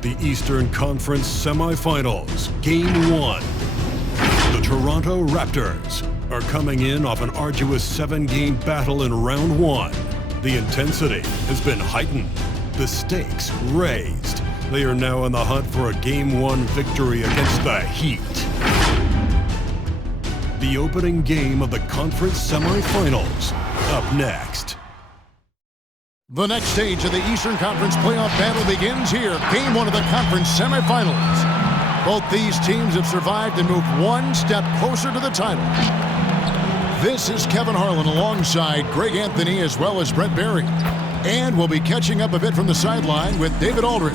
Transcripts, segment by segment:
the Eastern Conference Semifinals, Game 1. The Toronto Raptors are coming in off an arduous 7-game battle in Round 1. The intensity has been heightened, the stakes raised. They are now in the hunt for a Game 1 victory against the Heat. The opening game of the conference semifinals, up next. The next stage of the Eastern Conference playoff battle begins here. Game 1 of the conference semifinals. Both these teams have survived and moved one step closer to the title. This is Kevin Harlan alongside Greg Anthony as well as Brent Barry. And we'll be catching up a bit from the sideline with David Aldridge.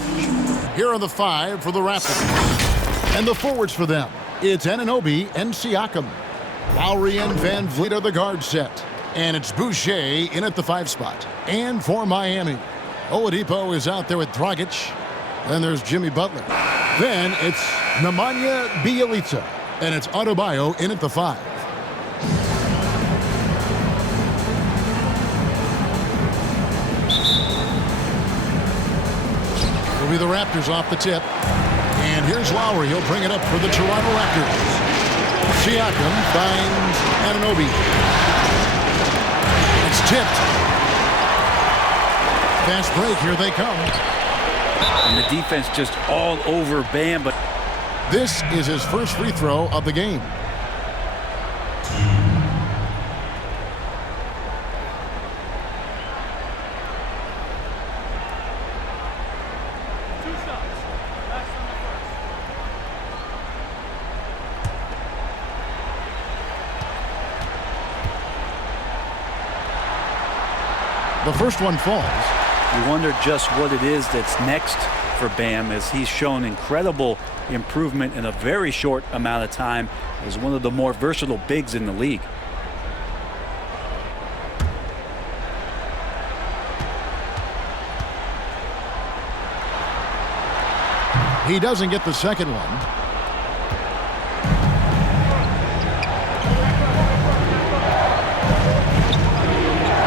Here are the 5 for the Raptors. And the forwards for them. It's Anunoby and Siakam. Lowry and Van Vliet are the guard set. And it's Boucher in at the 5 spot. And for Miami, Oladipo is out there with Dragic. Then there's Jimmy Butler. Then it's Nemanja Bjelica. And it's Adebayo in at the 5. Will be the Raptors off the tip. And here's Lowry. He'll bring it up for the Toronto Raptors. Siakam finds Anunoby. Tipped. Fast break, here they come. And the defense just all over Bam, but this is his first free throw of the game. The first one falls. You wonder just what it is that's next for Bam, as he's shown incredible improvement in a very short amount of time as one of the more versatile bigs in the league. He doesn't get the second one.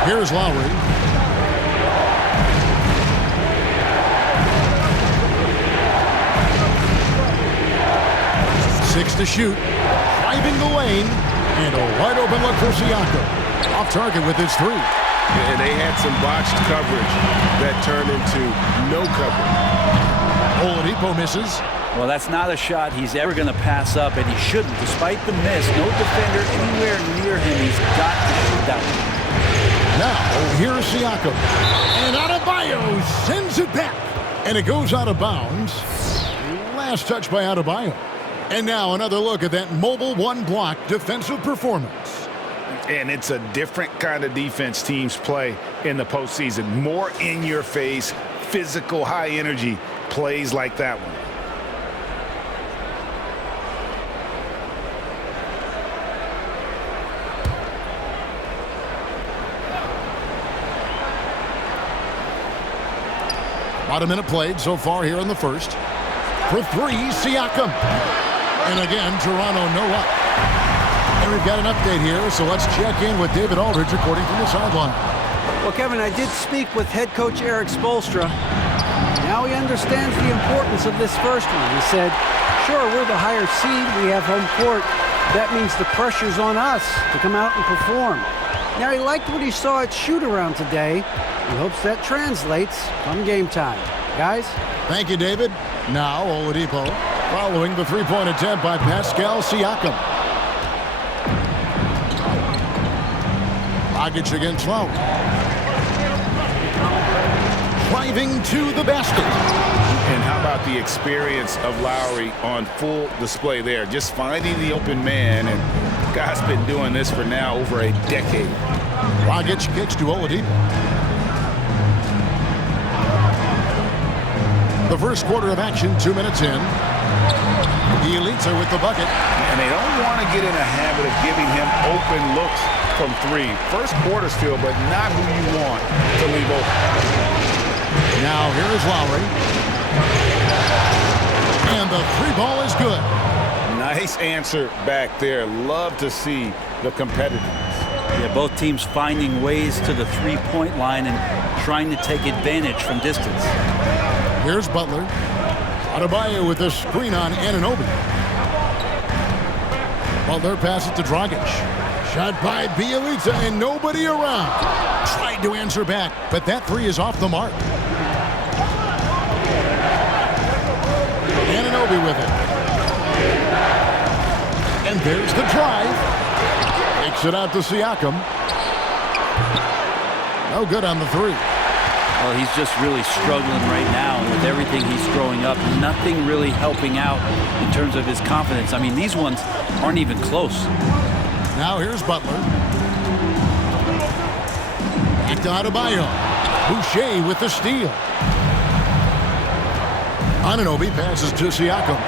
Here's Lowry. 6 to shoot. Driving the lane. And a wide open look for Siakam. Off target with his 3. And they had some botched coverage that turned into no coverage. Oladipo misses. Well, that's not a shot he's ever going to pass up, and he shouldn't. Despite the miss, no defender anywhere near him. He's got to shoot that one. Now, here's Siakam. And Adebayo sends it back. And it goes out of bounds. Last touch by Adebayo. And now another look at that mobile one-block defensive performance. And it's a different kind of defense teams play in the postseason. More in-your-face, physical, high-energy plays like that one. About a minute played so far here in the first. For 3, Siakam. And again, Toronto no up. And we've got an update here, so let's check in with David Aldridge reporting from the sideline. Well, Kevin, I did speak with head coach Eric Spoelstra. Now he understands the importance of this first one. He said, sure, we're the higher seed. We have home court. That means the pressure's on us to come out and perform. Now, he liked what he saw at shoot-around today. He hopes that translates come game time. Guys? Thank you, David. Now, Oladipo following the three-point attempt by Pascal Siakam. Dragic against Lowry. Driving to the basket. And how about the experience of Lowry on full display there? Just finding the open man, and guy's been doing this for now over a decade. Dragic kicks to Oladipo. The first quarter of action, 2 minutes in. Bjelica with the bucket. And they don't want to get in a habit of giving him open looks from 3. First quarter's feel, but not who you want to leave open. Now here is Lowry. And the 3-ball is good. Nice answer back there. Love to see the competitiveness. Yeah, both teams finding ways to the three-point line and trying to take advantage from distance. Here's Butler. Adebayo with the screen on Anunoby. Butler passes to Dragic. Shot by Bielitsa and nobody around. Tried to answer back, but that three is off the mark. Anunoby with it. And there's the drive. Takes it out to Siakam. No good on the three. Well, he's just really struggling right now. And with everything he's throwing up, nothing really helping out in terms of his confidence. I mean, these ones aren't even close. Now here's Butler. Back to Adebayo. Boucher with the steal. Anunoby passes to Siakam.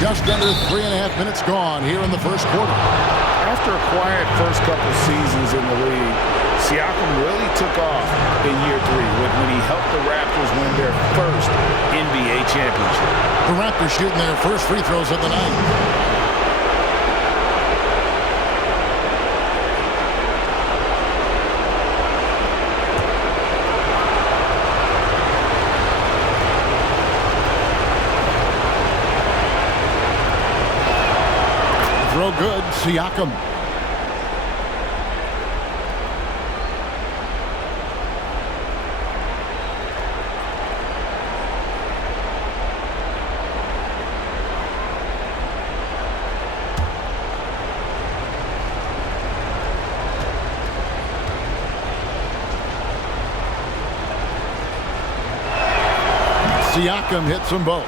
Just under 3.5 minutes gone here in the first quarter. After a quiet first couple seasons in the league, Siakam really took off in year 3 when he helped the Raptors win their first NBA championship. The Raptors shooting their first free throws of the night. Throw good, Siakam. Siakam hits them both.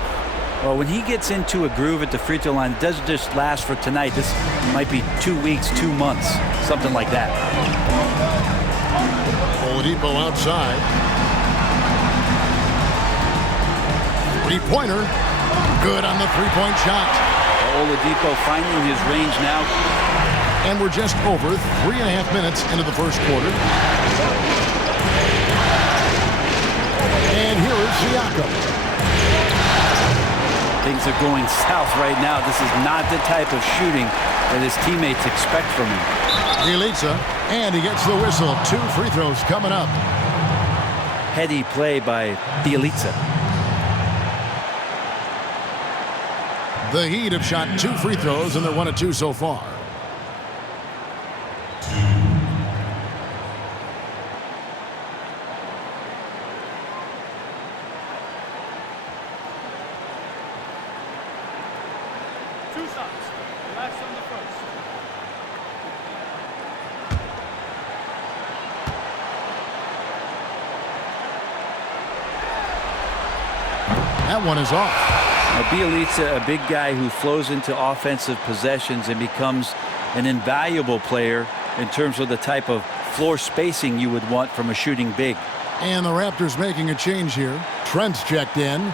Well, when he gets into a groove at the free throw line, it doesn't just last for tonight. This might be 2 weeks, 2 months, something like that. Oladipo outside. Three-pointer. Good on the three-point shot. Oladipo finding his range now. And we're just over 3.5 minutes into the first quarter. And here is Siakam. Things are going south right now. This is not the type of shooting that his teammates expect from him. Bielitsa, and he gets the whistle. 2 free throws coming up. Heady play by Bielitsa. The Heat have shot 2 free throws, and they're 1 of 2 so far. That one is off. Now, Bielitsa, a big guy who flows into offensive possessions and becomes an invaluable player in terms of the type of floor spacing you would want from a shooting big. And the Raptors making a change here. Trent's checked in.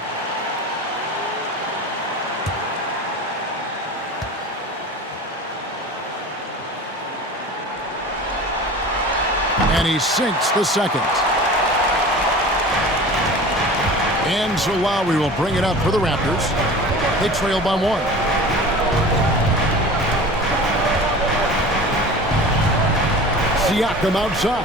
And he sinks the second. And so Lowry will bring it up for the Raptors. They trail by 1. Siakam outside.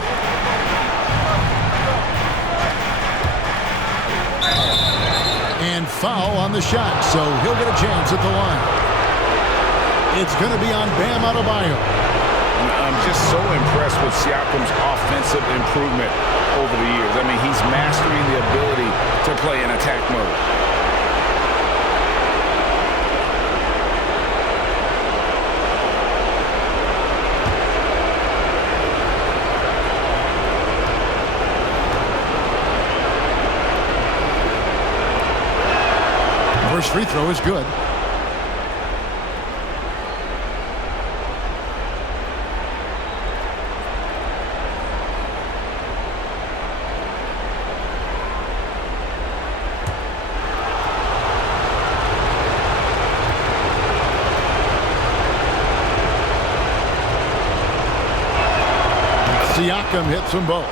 And foul on the shot, so he'll get a chance at the line. It's going to be on Bam Adebayo. I'm just so impressed with Siakam's offensive improvement over the years. I mean, he's mastering the ability to play in attack mode. First free throw is good. Siakam hits them both.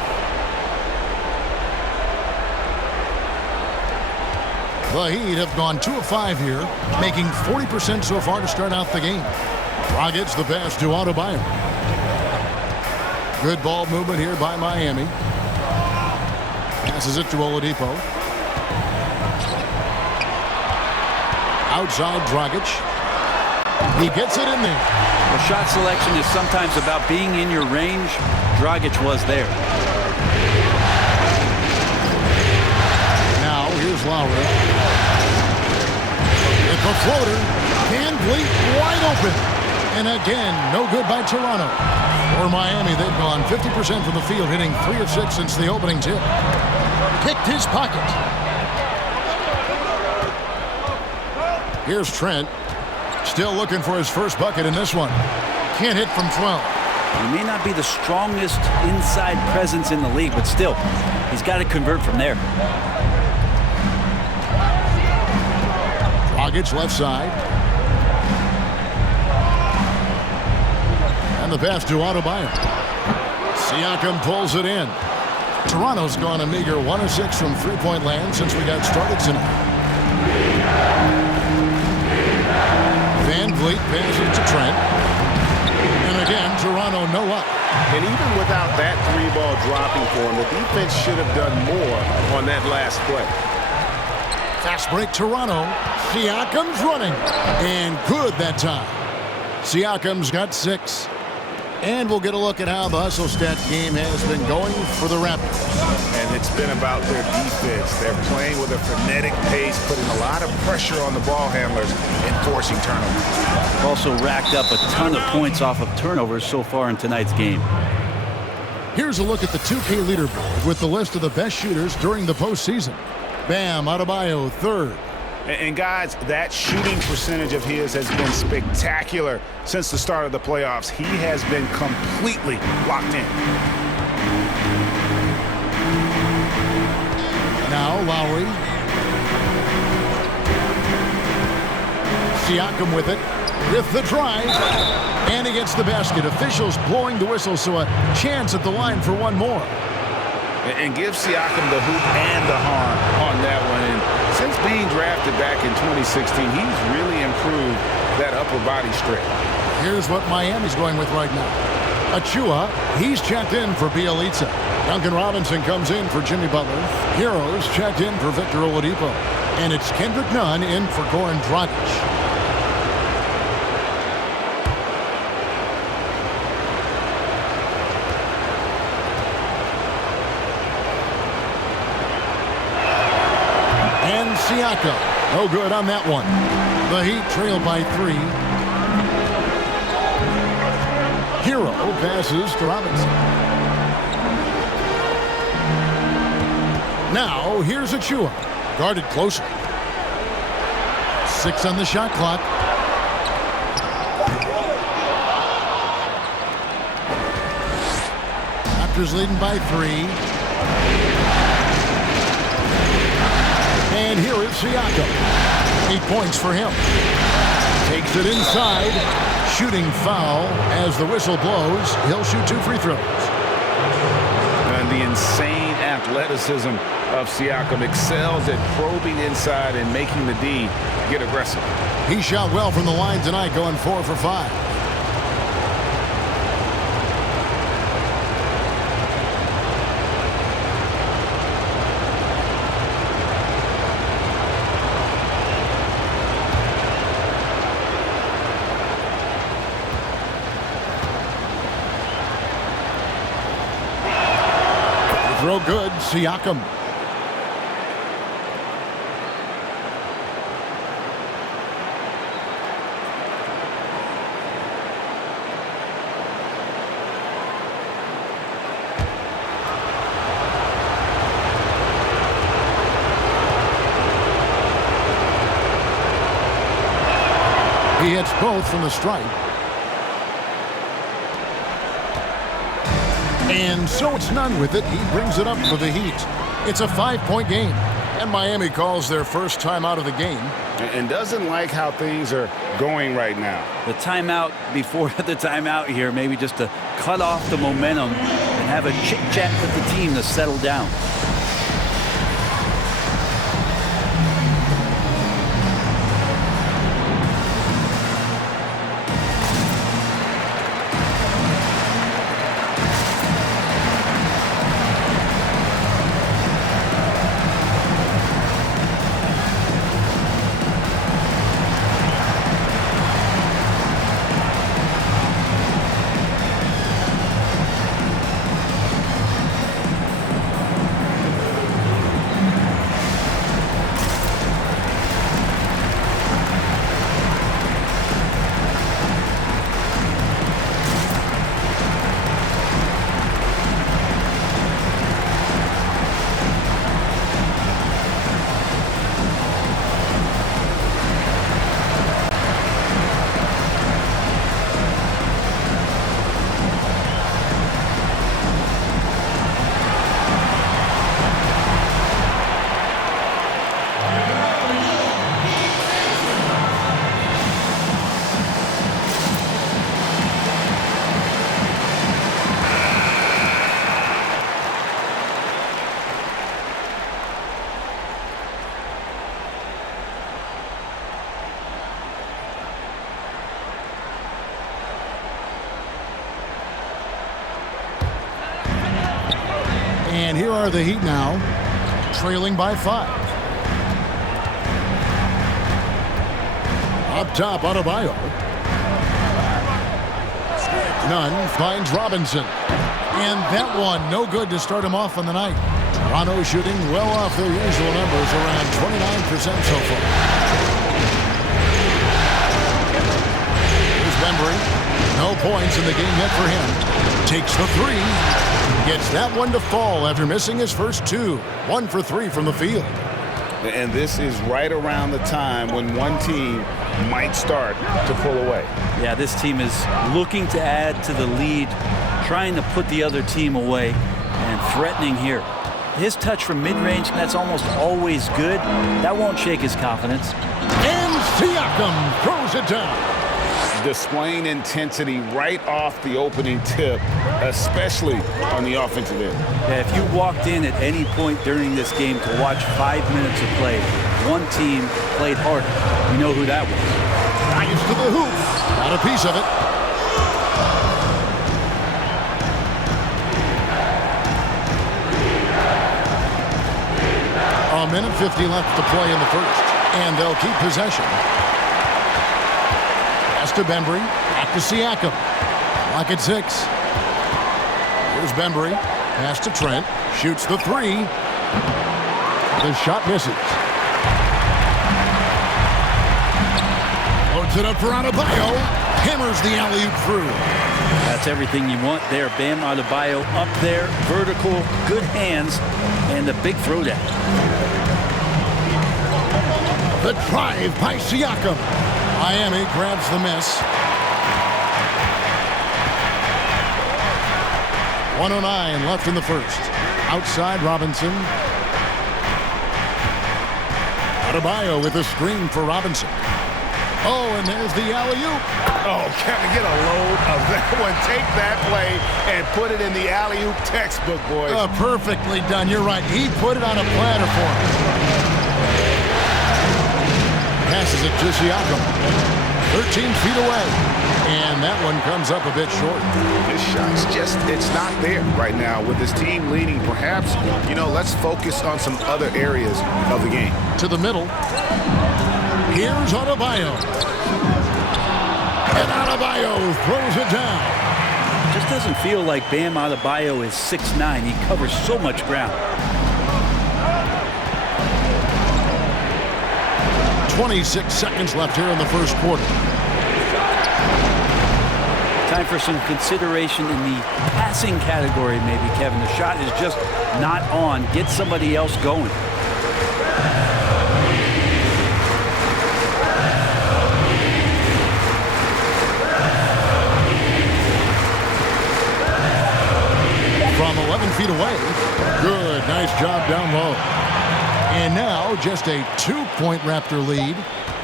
The Heat have gone 2 of 5 here, making 40% so far to start out the game. Dragic the pass to Adebayo. Good ball movement here by Miami. Passes it to Oladipo. Outside Dragic. He gets it in there. Well, shot selection is sometimes about being in your range. Dragic was there. Now here's Lowry. It's a floater. Van Vliet wide open. And again, no good by Toronto. For Miami, they've gone 50% from the field, hitting 3 of 6 since the opening tip. Picked his pocket. Here's Trent. Still looking for his first bucket in this one. Can't hit from 12. He may not be the strongest inside presence in the league, but still, he's got to convert from there. Dragic left side. And the pass to Adebayo. Siakam pulls it in. Toronto's gone a meager 1 of 6 from three-point land since we got started tonight. Van Vliet passes to Trent. And again, Toronto no up. And even without that 3-ball dropping for him, the defense should have done more on that last play. Fast break Toronto. Siakam's running. And good that time. Siakam's got 6. And we'll get a look at how the hustle stat game has been going for the Raptors. And it's been about their defense. They're playing with a frenetic pace, putting a lot of pressure on the ball handlers and forcing turnovers. Also racked up a ton of points off of turnovers so far in tonight's game. Here's a look at the 2K leaderboard with the list of the best shooters during the postseason. Bam Adebayo, 3rd. And guys, that shooting percentage of his has been spectacular since the start of the playoffs. He has been completely locked in. Now Lowry. Siakam with it. With the drive. And he gets the basket. Officials blowing the whistle, so a chance at the line for one more. And give Siakam the hoop and the harm on that one. And since being drafted back in 2016, he's really improved that upper body strength. Here's what Miami's going with right now. Achua, he's checked in for Bielitsa. Duncan Robinson comes in for Jimmy Butler. Heroes checked in for Victor Oladipo. And it's Kendrick Nunn in for Goran Dragic. Siakam, no good on that one. The Heat trail by 3. Hero passes to Robinson. Now here's Achua, guarded closer. 6 on the shot clock. Raptors leading by 3. And here is Siakam. 8 points for him. Takes it inside. Shooting foul as the whistle blows. He'll shoot 2 free throws. And the insane athleticism of Siakam excels at probing inside and making the D get aggressive. He shot well from the line tonight, going 4 for 5. Throw good, Siakam. He hits both from the stripe. And so it's Nunn with it. He brings it up for the Heat. It's a 5-point game. And Miami calls their first timeout of the game. And doesn't like how things are going right now. The timeout before the timeout here, maybe just to cut off the momentum and have a chit-chat with the team to settle down. And here are the Heat now, trailing by 5. Up top, Adebayo. Nunn finds Robinson. And that one, no good to start him off on the night. Toronto shooting well off their usual numbers, around 29% so far. Here's Bembry. No points in the game yet for him. Takes the 3. Gets that one to fall after missing his first 2. 1 for 3 from the field. And this is right around the time when one team might start to pull away. Yeah, this team is looking to add to the lead, trying to put the other team away, and threatening here. His touch from mid-range, that's almost always good. That won't shake his confidence. And Siakam throws it down. Displaying intensity right off the opening tip, especially on the offensive end. Yeah, if you walked in at any point during this game to watch 5 minutes of play, one team played harder. You know who that was. Drives to the hoop. Got a piece of it. A minute 50 left to play in the first, and they'll keep possession. Pass to Bembry, back to Siakam. Clock at 6. Here's Bembry, pass to Trent, shoots the 3. The shot misses. Loads it up for Adebayo, hammers the alley-oop through. That's everything you want there. Bam Adebayo up there, vertical, good hands, and a big throwdown. The drive by Siakam. Miami grabs the miss. 1:09 left in the first. Outside Robinson. Adebayo with a screen for Robinson. Oh, and there's the alley-oop. Oh, can we get a load of that one? Take that play and put it in the alley-oop textbook, boys. Perfectly done. You're right. He put it on a platter for him. Passes it to Siakam. 13 feet away. And that one comes up a bit short. This shot's just, it's not there right now. With this team leading, perhaps, let's focus on some other areas of the game. To the middle. Here's Adebayo. And Adebayo throws it down. Just doesn't feel like Bam Adebayo is 6'9". He covers so much ground. 26 seconds left here in the first quarter. Time for some consideration in the passing category, maybe, Kevin. The shot is just not on. Get somebody else going. From 11 feet away. Good, nice job down low. And now just a 2-point Raptor lead.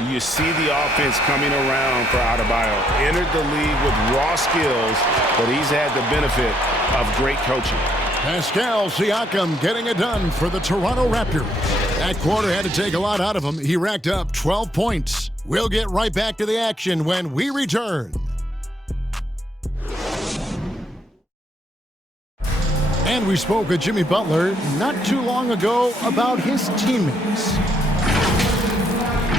You see the offense coming around for Adebayo. Entered the league with raw skills, but he's had the benefit of great coaching. Pascal Siakam getting it done for the Toronto Raptors. That quarter had to take a lot out of him. He racked up 12 points. We'll get right back to the action when we return. And we spoke with Jimmy Butler not too long ago about his teammates.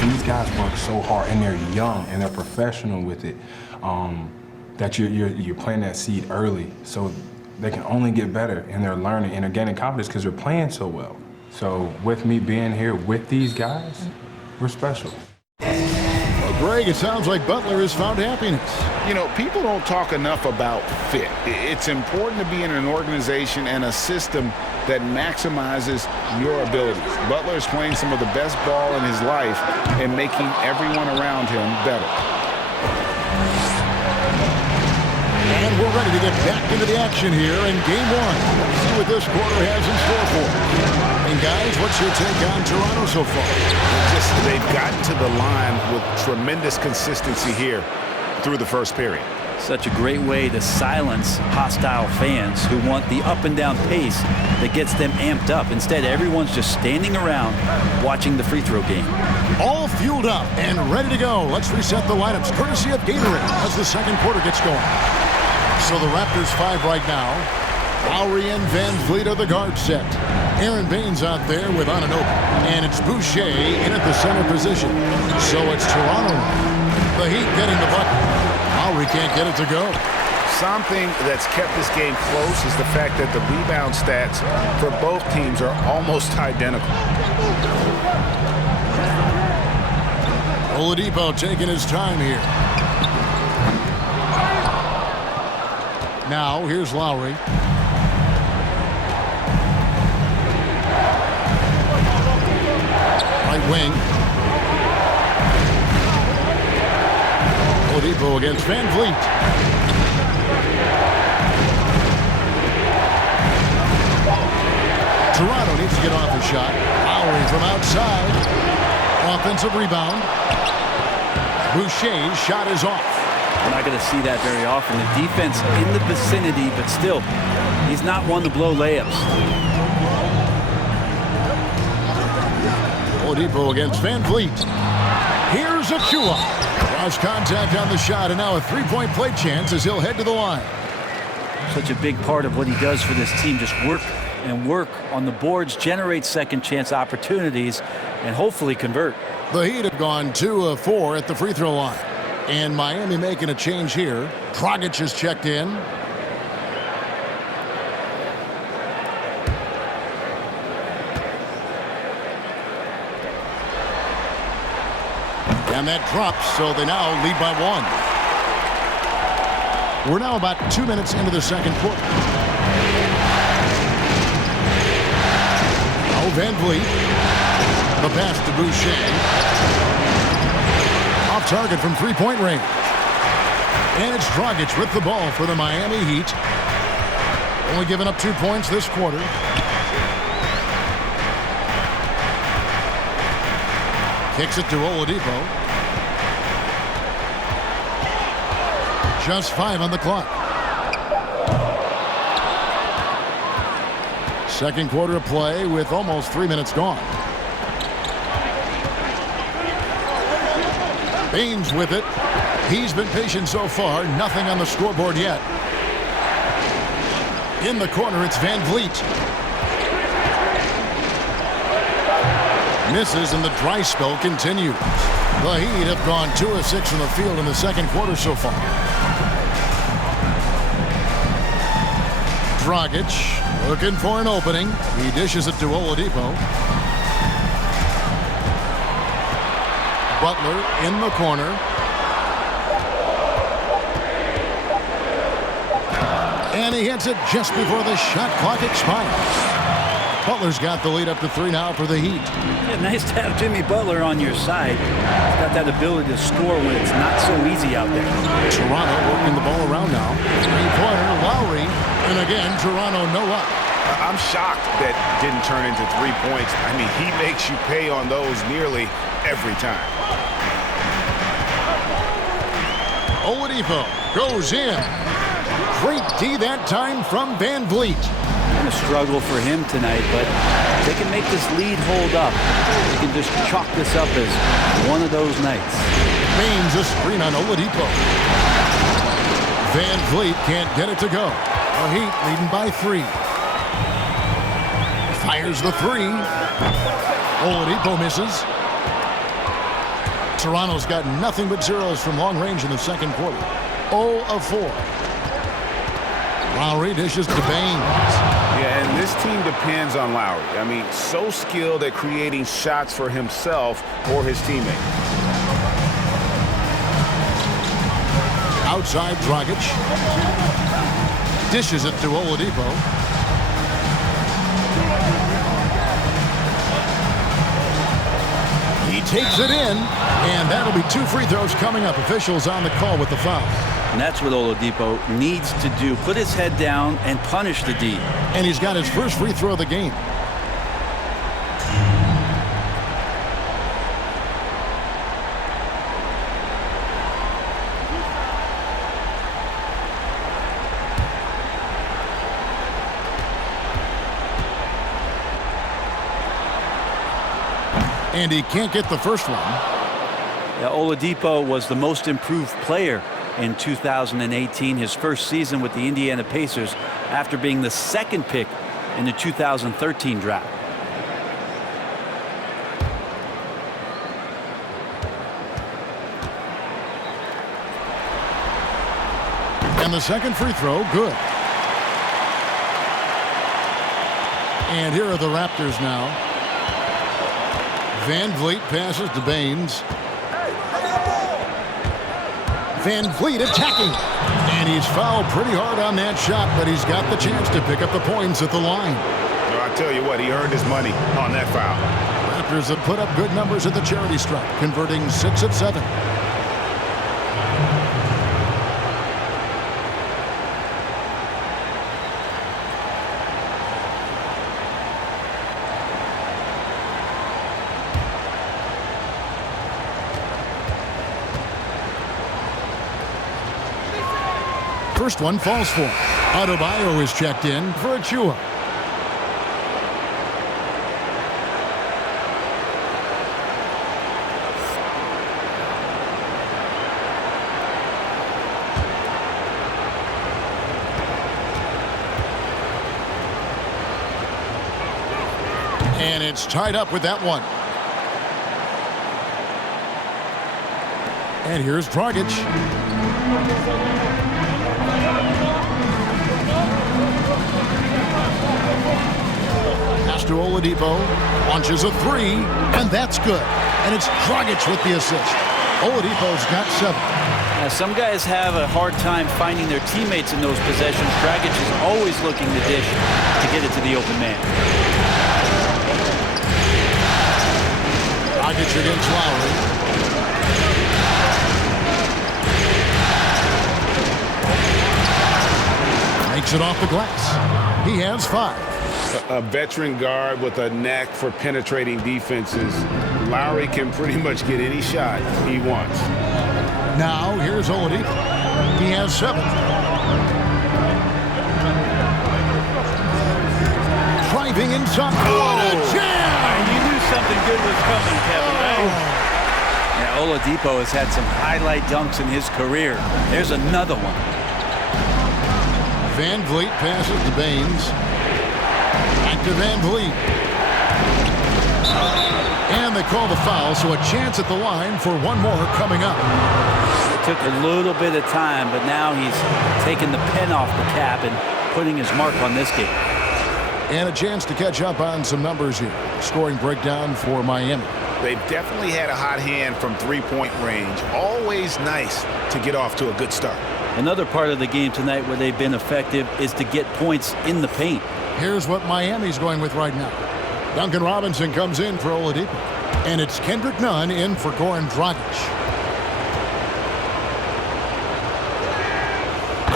These guys work so hard, and they're young, and they're professional with it, that you're planting that seed early, so they can only get better, and they're learning, and they're gaining confidence because they're playing so well. So with me being here with these guys, we're special. Well, Greg, it sounds like Butler has found happiness. People don't talk enough about fit. It's important to be in an organization and a system that maximizes your abilities. Butler is playing some of the best ball in his life and making everyone around him better. And we're ready to get back into the action here in Game 1. Let's see what this quarter has in store for us. And guys, what's your take on Toronto so far? They've gotten to the line with tremendous consistency here through the first period. Such a great way to silence hostile fans who want the up and down pace that gets them amped up. Instead, everyone's just standing around watching the free throw game. All fueled up and ready to go. Let's reset the lineups courtesy of Gatorade as the second quarter gets going. So the Raptors 5 right now. Lowry and Van Vliet are the guard set. Aaron Baines out there with Anunoby. And it's Boucher in at the center position. So it's Toronto. The Heat getting the bucket. Lowry can't get it to go. Something that's kept this game close is the fact that the rebound stats for both teams are almost identical. Oladipo taking his time here. Now, here's Lowry. Right wing. Oladipo against Van Vliet. Toronto needs to get off a shot. Lowry from outside. Offensive rebound. Boucher's shot is off. We're not going to see that very often. The defense in the vicinity, but still, he's not one to blow layups. Oladipo against Van Vliet. Here's Achua. Cross contact on the shot, and now a three-point play chance as he'll head to the line. Such a big part of what he does for this team, just work and work on the boards, generate second chance opportunities, and hopefully convert. The Heat have gone 2 of 4 at the free throw line. And Miami making a change here. Dragic has checked in. And that drops, so they now lead by 1. We're now about 2 minutes into the second quarter. Oh, Van Vliet. The pass to Boucher. Off target from three-point range. And it's Dragic with the ball for the Miami Heat. Only giving up 2 points this quarter. Kicks it to Oladipo. Just 5 on the clock. Second quarter of play with almost 3 minutes gone. Baines with it. He's been patient so far. Nothing on the scoreboard yet. In the corner, it's Van Vliet. Misses, and the dry spell continues. The Heat have gone 2 of 6 from the field in the second quarter so far. Dragic looking for an opening. He dishes it to Oladipo. Butler in the corner. And he hits it just before the shot clock expires. Butler's got the lead up to 3 now for the Heat. Yeah, nice to have Jimmy Butler on your side. He's got that ability to score when it's not so easy out there. Toronto working the ball around now. Three-pointer, Lowry. And again, Toronto no up. I'm shocked that didn't turn into 3 points. I mean, he makes you pay on those nearly every time. Oladipo goes in. Great D that time from Van Vliet. A struggle for him tonight, but they can make this lead hold up. They can just chalk this up as one of those nights. Baines a screen on Oladipo. Van Vliet can't get it to go. The Heat leading by 3. Fires the 3. Oladipo misses. Toronto's got nothing but zeros from long range in the second quarter. 0 of 4. Lowry dishes to Baines. Yeah, and this team depends on Lowry. I mean, so skilled at creating shots for himself or his teammates. Outside, Dragic. Dishes it to Oladipo. He takes it in, and that'll be 2 free throws coming up. Officials on the call with the foul. And that's what Oladipo needs to do. Put his head down and punish the D. And he's got his first free throw of the game. And he can't get the first one. Yeah, Oladipo was the most improved player in 2018, his first season with the Indiana Pacers after being the second pick in the 2013 draft. And the second free throw, good. And here are the Raptors now. Van Vliet passes to Baines. Van Vliet attacking. And he's fouled pretty hard on that shot, but he's got the chance to pick up the points at the line. No, I tell you what, he earned his money on that foul. Raptors have put up good numbers at the charity stripe, converting 6 of 7. First one falls for him. Adebayo is checked in for Achua. And it's tied up with that one. And here's Dragic. Pass to Oladipo, launches a three, and that's good. And it's Dragic with the assist. Oladipo's got 7. Now, some guys have a hard time finding their teammates in those possessions. Dragic is always looking to dish to get it to the open man. Dragic against Lowry. Makes it off the glass. He has 5. A veteran guard with a knack for penetrating defenses. Lowry can pretty much get any shot he wants. Now here's Oladipo. He has 7. Driving inside. What a jam! You knew something good was coming, Kevin, right? Yeah, Oladipo has had some highlight dunks in his career. There's another one. Van Vliet passes to Baines. Back to Van Vliet. And they call the foul, so a chance at the line for one more coming up. It took a little bit of time, but now he's taking the pen off the cap and putting his mark on this game. And a chance to catch up on some numbers here. Scoring breakdown for Miami. They've definitely had a hot hand from three-point range. Always nice to get off to a good start. Another part of the game tonight where they've been effective is to get points in the paint. Here's what Miami's going with right now. Duncan Robinson comes in for Oladipo. And it's Kendrick Nunn in for Goran Dragic.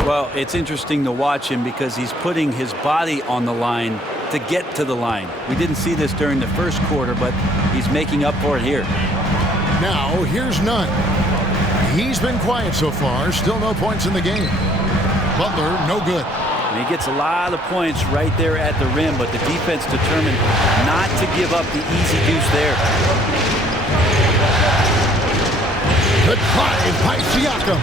Well, it's interesting to watch him because he's putting his body on the line to get to the line. We didn't see this during the first quarter, but he's making up for it here. Now, here's Nunn. He's been quiet so far. Still no points in the game. Butler, no good. And he gets a lot of points right there at the rim, but the defense determined not to give up the easy deuce there. Good drive by Siakam.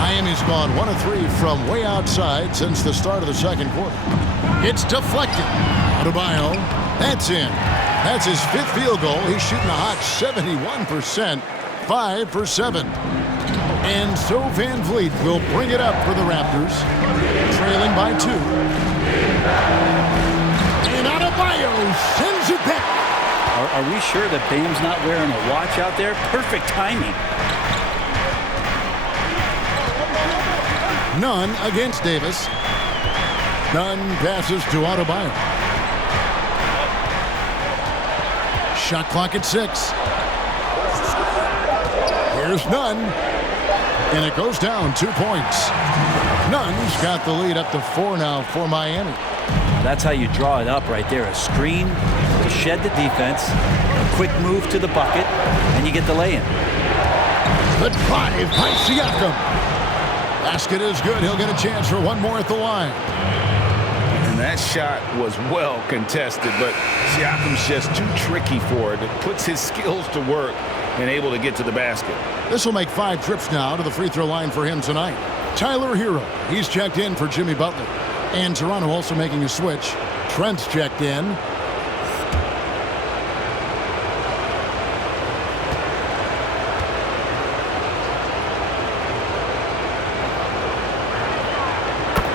Miami's gone 1 of 3 from way outside since the start of the second quarter. It's deflected. Adebayo, that's in. That's his 5th field goal. He's shooting a hot 71%, 5 for 7. And so Van Vliet will bring it up for the Raptors, trailing by 2. And Adebayo sends it back. Are we sure that Bam's not wearing a watch out there? Perfect timing. Nunn against Davis. Nunn passes to Adebayo. Shot clock at 6. Here's Nunn. And it goes down 2 points. Nunn's got the lead up to 4 now for Miami. That's how you draw it up right there. A screen to shed the defense, a quick move to the bucket, and you get the lay-in. The drive by Siakam. Basket is good. He'll get a chance for one more at the line. And that shot was well contested, but Siakam's just too tricky for it. It puts his skills to work and able to get to the basket. This will make 5 trips now to the free throw line for him tonight. Tyler Hero, he's checked in for Jimmy Butler. And Toronto also making a switch. Trent's checked in.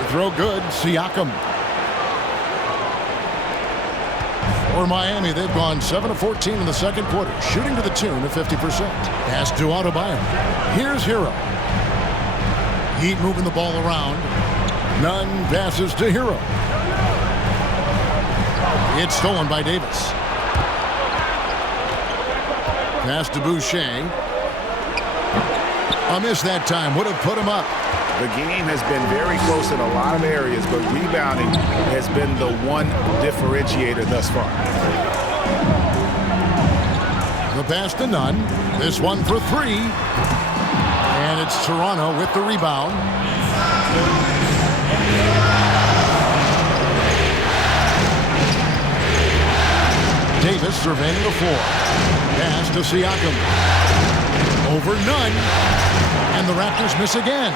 Throw good, Siakam. For Miami, they've gone 7 of 14 in the second quarter, shooting to the tune of 50%. Pass to Adebayo. Here's Hero. Heat moving the ball around. Nunn passes to Hero. It's stolen by Davis. Pass to Boucher. A miss that time would have put him up. The game has been very close in a lot of areas, but rebounding has been the one differentiator thus far. The pass to Nunn. This one for 3. And it's Toronto with the rebound. Davis surveying the floor. Pass to Siakam. Over Nunn. And the Raptors miss again.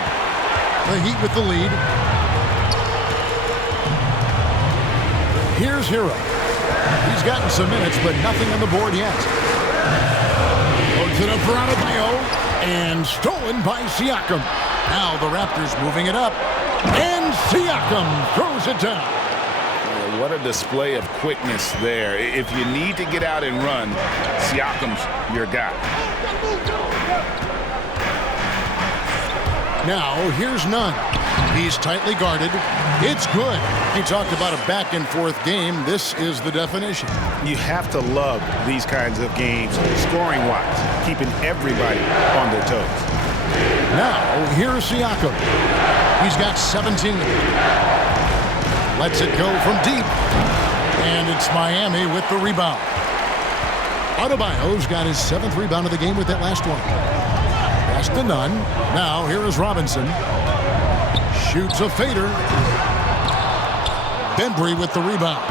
The Heat with the lead. Here's Hero. He's gotten some minutes, but nothing on the board yet. Loads it up for Adebayo. And stolen by Siakam. Now the Raptors moving it up. And Siakam throws it down. What a display of quickness there. If you need to get out and run, Siakam's your guy. Now, here's Nunn. He's tightly guarded. It's good. He talked about a back-and-forth game. This is the definition. You have to love these kinds of games, scoring-wise, keeping everybody on their toes. Now, here's Siakam. He's got 17. Lets it go from deep. And it's Miami with the rebound. Adebayo's got his 7th rebound of the game with that last one. Pass to Nunn. Now, here is Robinson. Shoots a fader. Bembry with the rebound.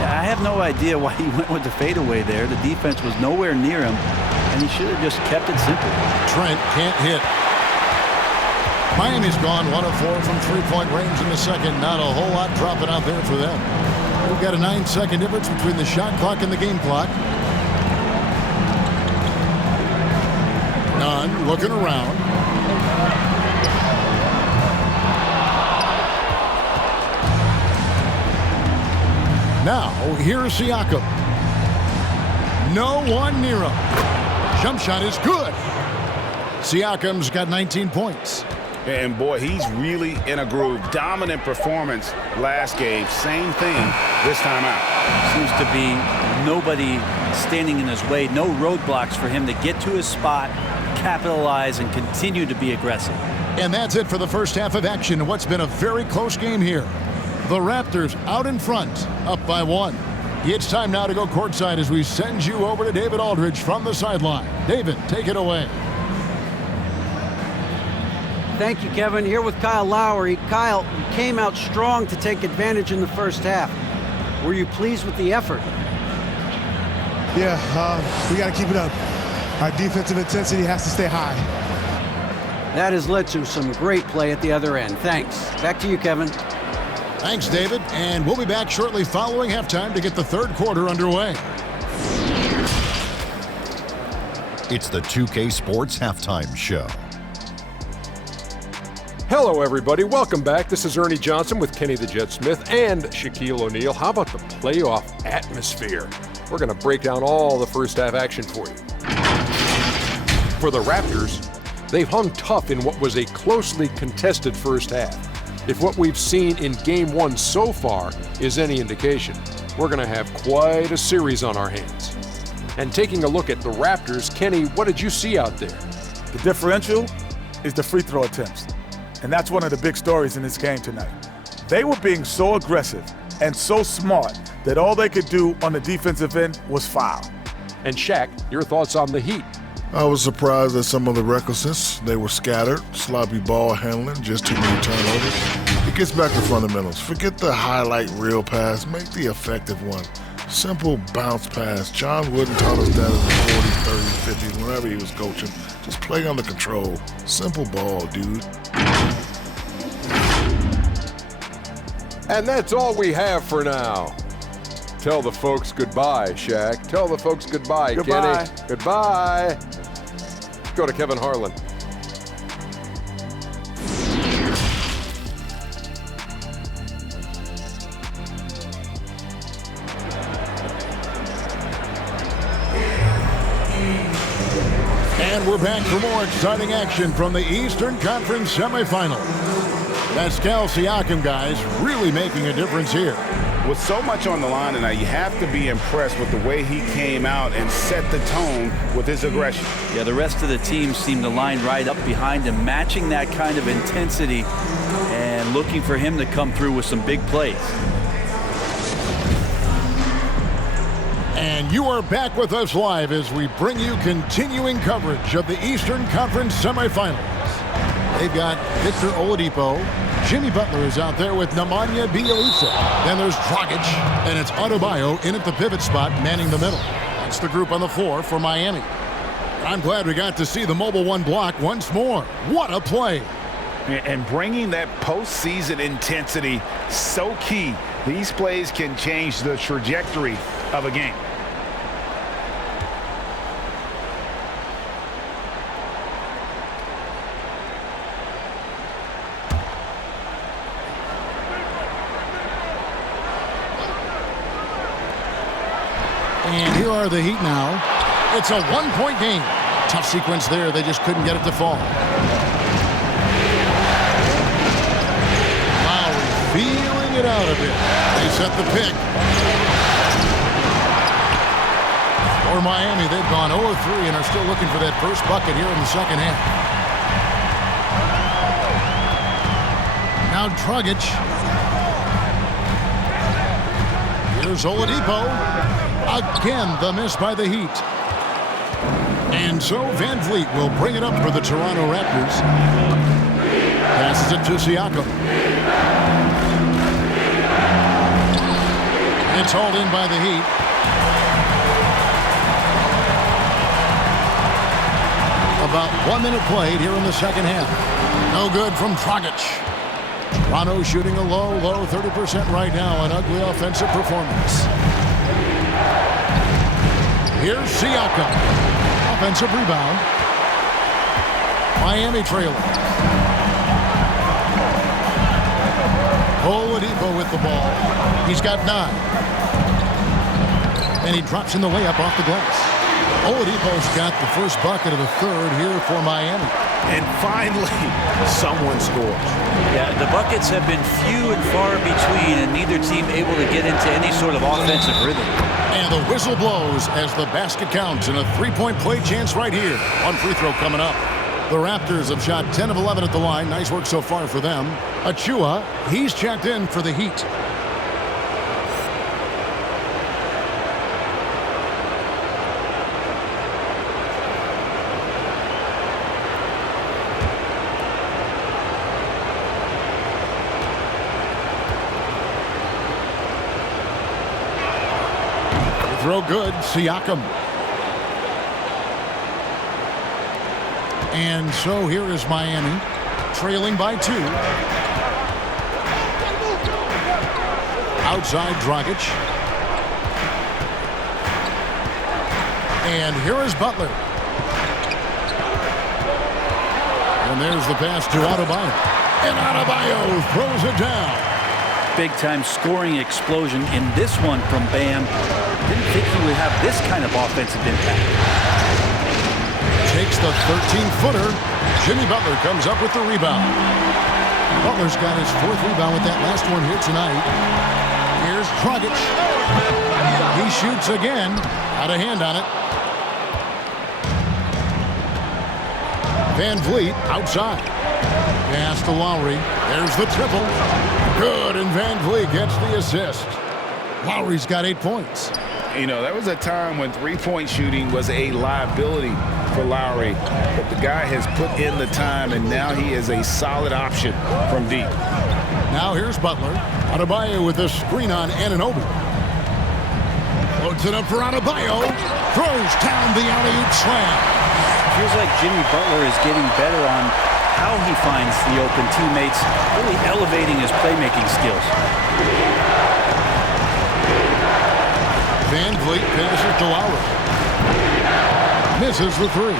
Yeah, I have no idea why he went with the fadeaway there. The defense was nowhere near him, and he should have just kept it simple. Trent can't hit. Miami's gone 1 of 4 from three-point range in the second. Not a whole lot dropping out there for them. We've got a 9-second difference between the shot clock and the game clock. Nunn looking around. Now, here's Siakam. No one near him. Jump shot is good. Siakam's got 19 points. And boy, he's really in a groove. Dominant performance last game. Same thing this time out. Seems to be nobody standing in his way. No roadblocks for him to get to his spot, capitalize, and continue to be aggressive. And that's it for the first half of action in what's been a very close game here. The Raptors out in front, up by 1. It's time now to go courtside as we send you over to David Aldridge from the sideline. David, take it away. Thank you, Kevin. Here with Kyle Lowry. Kyle, you came out strong to take advantage in the first half. Were you pleased with the effort? Yeah, we got to keep it up. Our defensive intensity has to stay high. That has led to some great play at the other end. Thanks. Back to you, Kevin. Thanks, David. And we'll be back shortly following halftime to get the third quarter underway. It's the 2K Sports Halftime Show. Hello, everybody. Welcome back. This is Ernie Johnson with Kenny the Jet Smith and Shaquille O'Neal. How about the playoff atmosphere? We're going to break down all the first half action for you. For the Raptors, they've hung tough in what was a closely contested first half. If what we've seen in Game 1 so far is any indication, we're going to have quite a series on our hands. And taking a look at the Raptors, Kenny, what did you see out there? The differential is the free throw attempts. And that's one of the big stories in this game tonight. They were being so aggressive and so smart that all they could do on the defensive end was foul. And Shaq, your thoughts on the Heat? I was surprised at some of the recklessness. They were scattered, sloppy ball handling, just too many turnovers. It gets back to fundamentals. Forget the highlight reel pass. Make the effective one. Simple bounce pass. John Wooden taught us that in the 40s, 30s, 50s, whenever he was coaching. Just play under control. Simple ball, dude. And that's all we have for now. Tell the folks goodbye, Shaq. Tell the folks goodbye, Goodbye. Kenny. Goodbye. Go to Kevin Harlan. And we're back for more exciting action from the Eastern Conference Semifinals. Pascal Siakam, guys, really making a difference here. With so much on the line tonight, you have to be impressed with the way he came out and set the tone with his aggression. Yeah, the rest of the team seemed to line right up behind him, matching that kind of intensity and looking for him to come through with some big plays. And you are back with us live as we bring you continuing coverage of the Eastern Conference Semifinals. They've got Victor Oladipo. Jimmy Butler is out there with Nemanja Bjelica. Then there's Dragic, and it's Adebayo in at the pivot spot, manning the middle. That's the group on the floor for Miami. I'm glad we got to see the mobile one block once more. What a play. And bringing that postseason intensity, so key. These plays can change the trajectory of a game. And here are the Heat now. It's a one-point game. Tough sequence there. They just couldn't get it to fall. Lowry feeling it out a bit. They set the pick. For Miami, they've gone 0-3 and are still looking for that first bucket here in the second half. Now Dragic. Here's Oladipo. Again, the miss by the Heat. And so Van Vliet will bring it up for the Toronto Raptors. Passes it to Siakam. It's hauled in by the Heat. About 1 minute played here in the second half. No good from Dragic. Toronto shooting a low 30% right now. An ugly offensive performance. Here's Siakam. Offensive rebound. Miami trailing. Oladipo with the ball. He's got 9. And he drops in the layup off the glass. Oladipo's got the first bucket of the third here for Miami. And finally, someone scores. Yeah, the buckets have been few and far between, and neither team able to get into any sort of offensive rhythm. And the whistle blows as the basket counts, and a three-point play chance right here. One free throw coming up. The Raptors have shot 10 of 11 at the line. Nice work so far for them. Achua, he's checked in for the Heat. Throw good, Siakam. And so here is Miami, trailing by 2. Outside Dragic. And here is Butler. And there's the pass to Adebayo. And Adebayo throws it down. Big-time scoring explosion in this one from Bam. Didn't think he would have this kind of offensive impact. Takes the 13-footer. Jimmy Butler comes up with the rebound. Butler's got his 4th rebound with that last one here tonight. Here's Dragic. He shoots again. Out of hand on it. Van Vliet outside. Pass to Lowry. There's the triple. Good, and Van Vliet gets the assist. Lowry's got 8 points. You know, there was a time when three-point shooting was a liability for Lowry, but the guy has put in the time, and now he is a solid option from deep. Now here's Butler. Adebayo with a screen on Anunoby. Loads it up for Adebayo. Throws down the alley-oop slam. Feels like Jimmy Butler is getting better on how he finds the open teammates, really elevating his playmaking skills. Van Vliet passes to Lowry. Misses the three.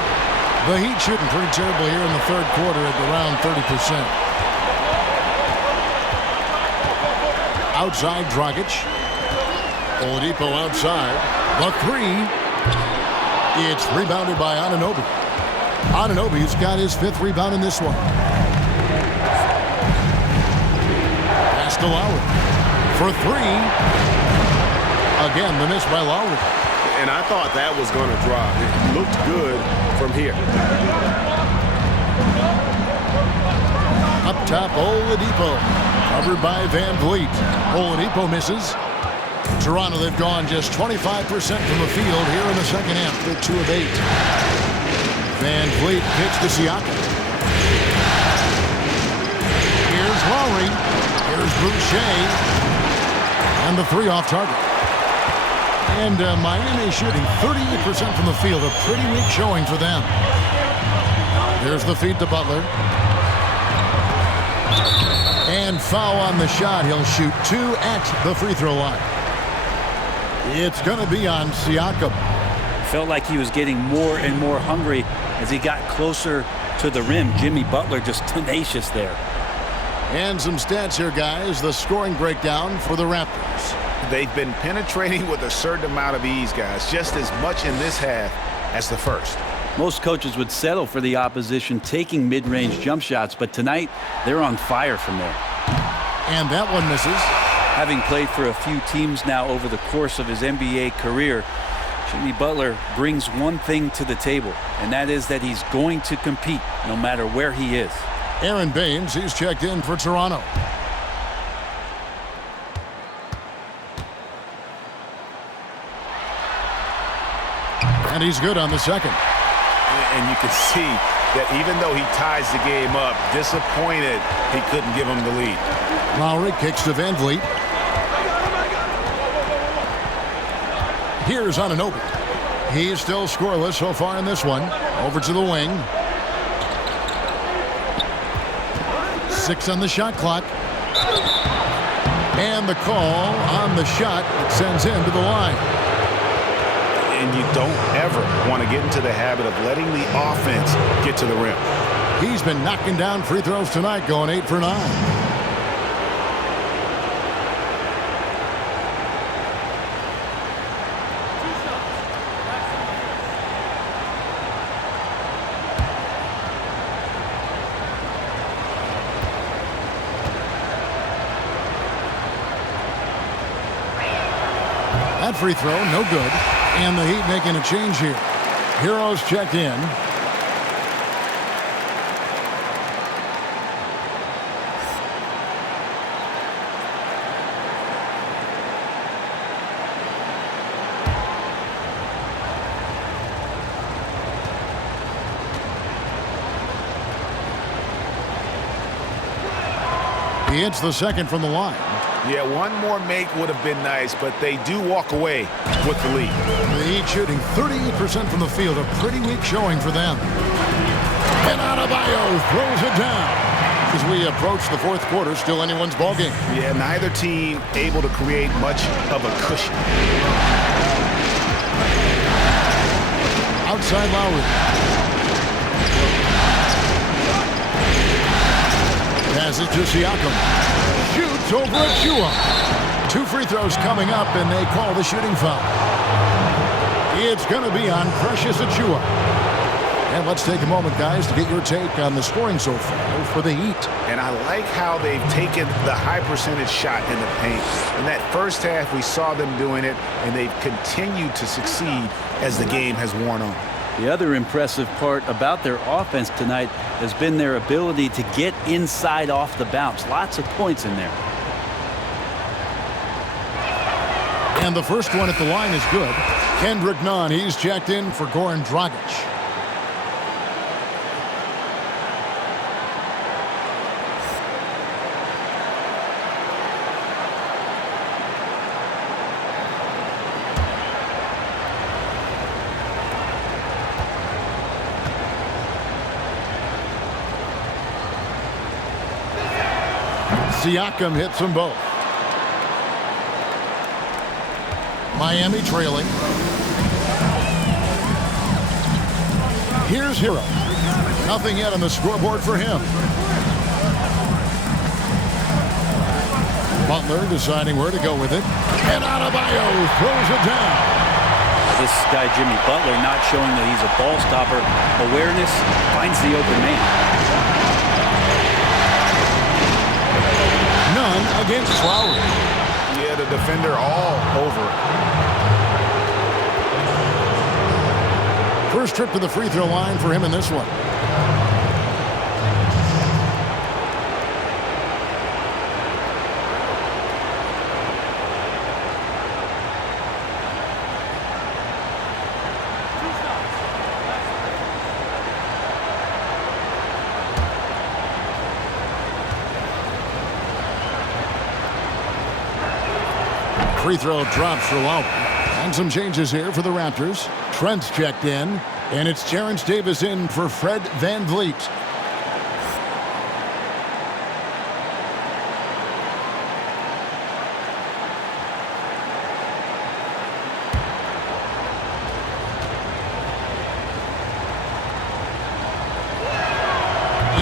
The Heat shooting pretty terrible here in the third quarter at around 30%. Outside Dragic. Oladipo outside. The three. It's rebounded by Anunoby. Anunoby's got his 5th rebound in this one. Pass to Lowry. For three. Again, the miss by Lowry. And I thought that was going to drop. It looked good from here. Up top, Oladipo. Covered by Van Vliet. Oladipo misses. Toronto, they've gone just 25% from the field here in the second half. They're 2 of 8. Van Vliet kicks to Siakam. Here's Lowry. Here's Boucher. And the 3 off target. And Miami shooting 38% from the field. A pretty weak showing for them. There's the feed to Butler. And foul on the shot. He'll shoot 2 at the free throw line. It's going to be on Siakam. Felt like he was getting more and more hungry as he got closer to the rim. Jimmy Butler just tenacious there. And some stats here, guys. The scoring breakdown for the Raptors. They've been penetrating with a certain amount of ease, guys, just as much in this half as the first. Most coaches would settle for the opposition taking mid-range jump shots, but tonight they're on fire from there. And that one misses. Having played for a few teams now over the course of his NBA career, Jimmy Butler brings one thing to the table, and that is that he's going to compete no matter where he is. Aaron Baines, he's checked in for Toronto. And he's good on the second. And you can see that even though he ties the game up, disappointed he couldn't give him the lead. Lowry kicks to Van Vliet. Here's Anunoby. He's still scoreless so far in this one. Over to the wing. 6 on the shot clock. And the call on the shot that sends him to the line. And you don't ever want to get into the habit of letting the offense get to the rim. He's been knocking down free throws tonight, going 8 for 9. That free throw, no good. And the Heat making a change here. Heroes check in. He hits the second from the line. Yeah, one more make would have been nice, but they do walk away with the lead. The Heat shooting 38% from the field, a pretty weak showing for them. And Adebayo throws it down. As we approach the fourth quarter, still anyone's ballgame. Yeah, neither team able to create much of a cushion. Outside Lowry. Passes to Siakam. Shoots over Achua. 2 free throws coming up, and they call the shooting foul. It's going to be on Precious Achua. And let's take a moment, guys, to get your take on the scoring so far for the Heat. And I like how they've taken the high percentage shot in the paint. In that first half, we saw them doing it, and they've continued to succeed as the game has worn on. The other impressive part about their offense tonight has been their ability to get inside off the bounce. Lots of points in there. And the first one at the line is good. Kendrick Nunn, he's checked in for Goran Dragic. Siakam hits them both. Miami trailing. Here's Hero. Nothing yet on the scoreboard for him. Butler deciding where to go with it. And Adebayo throws it down. This guy, Jimmy Butler, not showing that he's a ball stopper. Awareness, finds the open man. None against Lowry. Yeah, the defender all over it. First trip to the free throw line for him in this one. Free throw drops for Lowry. And some changes here for the Raptors. Trent's checked in, and it's Terrence Davis in for Fred VanVleet.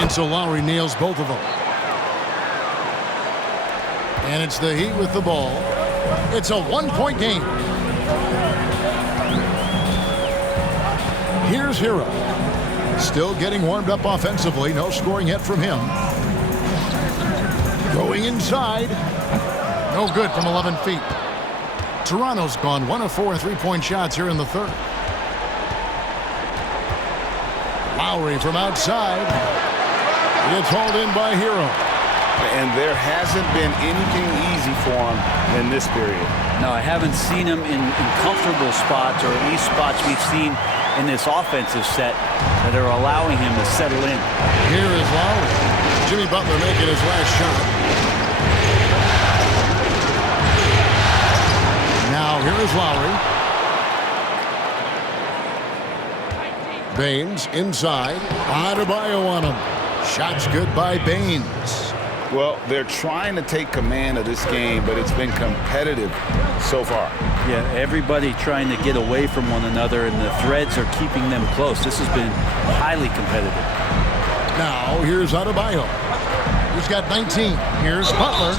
And so Lowry nails both of them. And it's the Heat with the ball. It's a one-point game. Here's Hero. Still getting warmed up offensively. No scoring yet from him. Going inside. No good from 11 feet. Toronto's gone 1 of 4 3-point shots here in the third. Lowry from outside. It's hauled in by Hero. And there hasn't been anything easy for him in this period. No, I haven't seen him in comfortable spots, or at least spots we've seen in this offensive set that are allowing him to settle in. Here is Lowry. Jimmy Butler making his last shot. Now here is Lowry. Baines inside. Adebayo on him. Shots good by Baines. Well, they're trying to take command of this game, but it's been competitive so far. Yeah, everybody trying to get away from one another, and the threads are keeping them close. This has been highly competitive. Now, here's Adebayo. He's got 19. Here's Butler.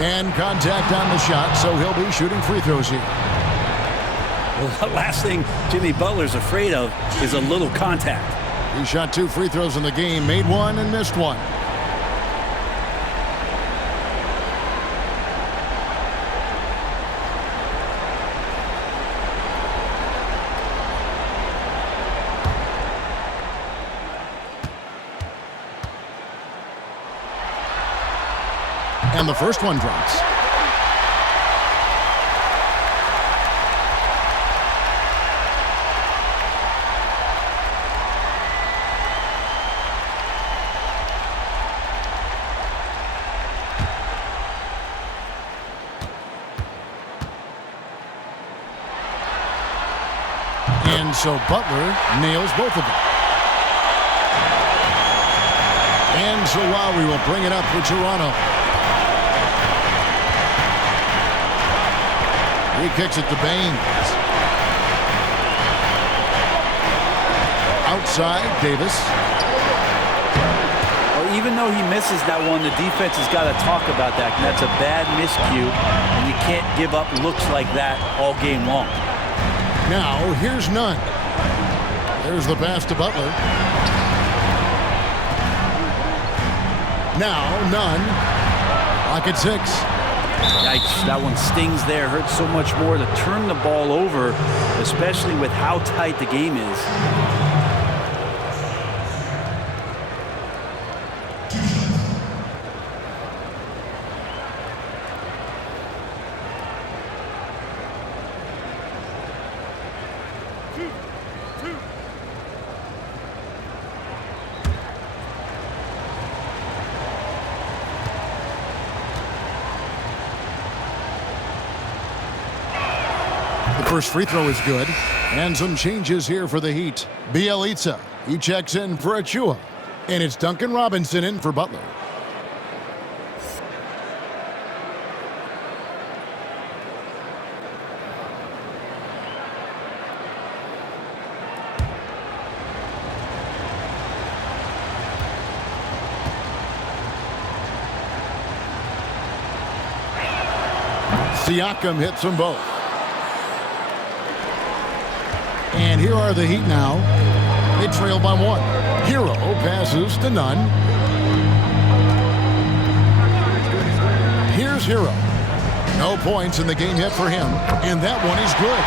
And contact on the shot, so he'll be shooting free throws here. Well, the last thing Jimmy Butler's afraid of is a little contact. He shot 2 free throws in the game, made 1 and missed 1. And the first one drops. And so Butler nails both of them. And so Lowry will bring it up for Toronto. He kicks it to Baines. Outside, Davis. Well, even though he misses that one, the defense has got to talk about that. And that's a bad miscue, and you can't give up looks like that all game long. Now, here's Nunn. There's the pass to Butler. Now, Nunn. Lock at 6. Yikes, that one stings there. Hurts so much more to turn the ball over, especially with how tight the game is. First free throw is good. And some changes here for the Heat. Bielitsa, he checks in for Achua. And it's Duncan Robinson in for Butler. Siakam hits them both. And here are the Heat now. They trail by 1. Hero passes to Nunn. Here's Hero. No points in the game yet for him, and that one is good.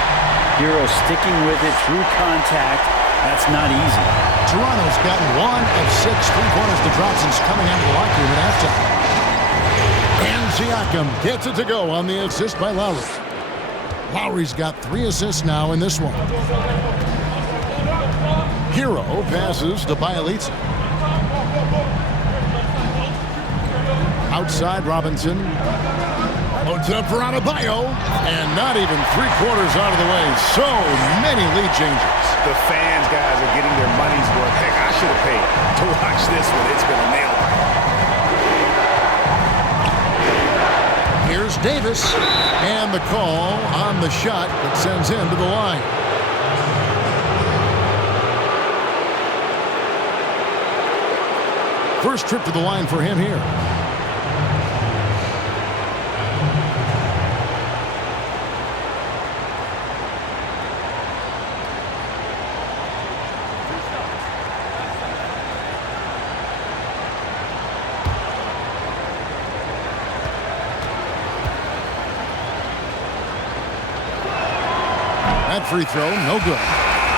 Hero sticking with it through contact. That's not easy. Toronto's gotten 1 of 6 3-pointers to drop since coming out of the locker room at halftime. And Siakam gets it to go on the assist by Lowry. Lowry's got 3 assists now in this one. Hero passes to Bielitsa. Outside Robinson. Loads up for Adebayo. And not even 3/4 out of the way. So many lead changes. The fans, guys, are getting their money's worth. Heck, I should have paid to watch this one. It's been a nail biter. Here's Davis. And the call on the shot that sends him to the line. First trip to the line for him here. That free throw, no good.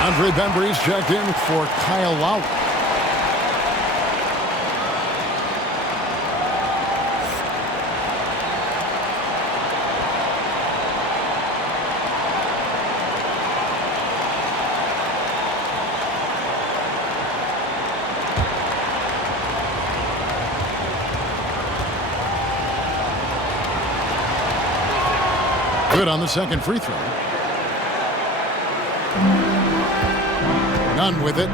Andre Bembry's checked in for Kyle Lowry. Good on the second free throw. None with it.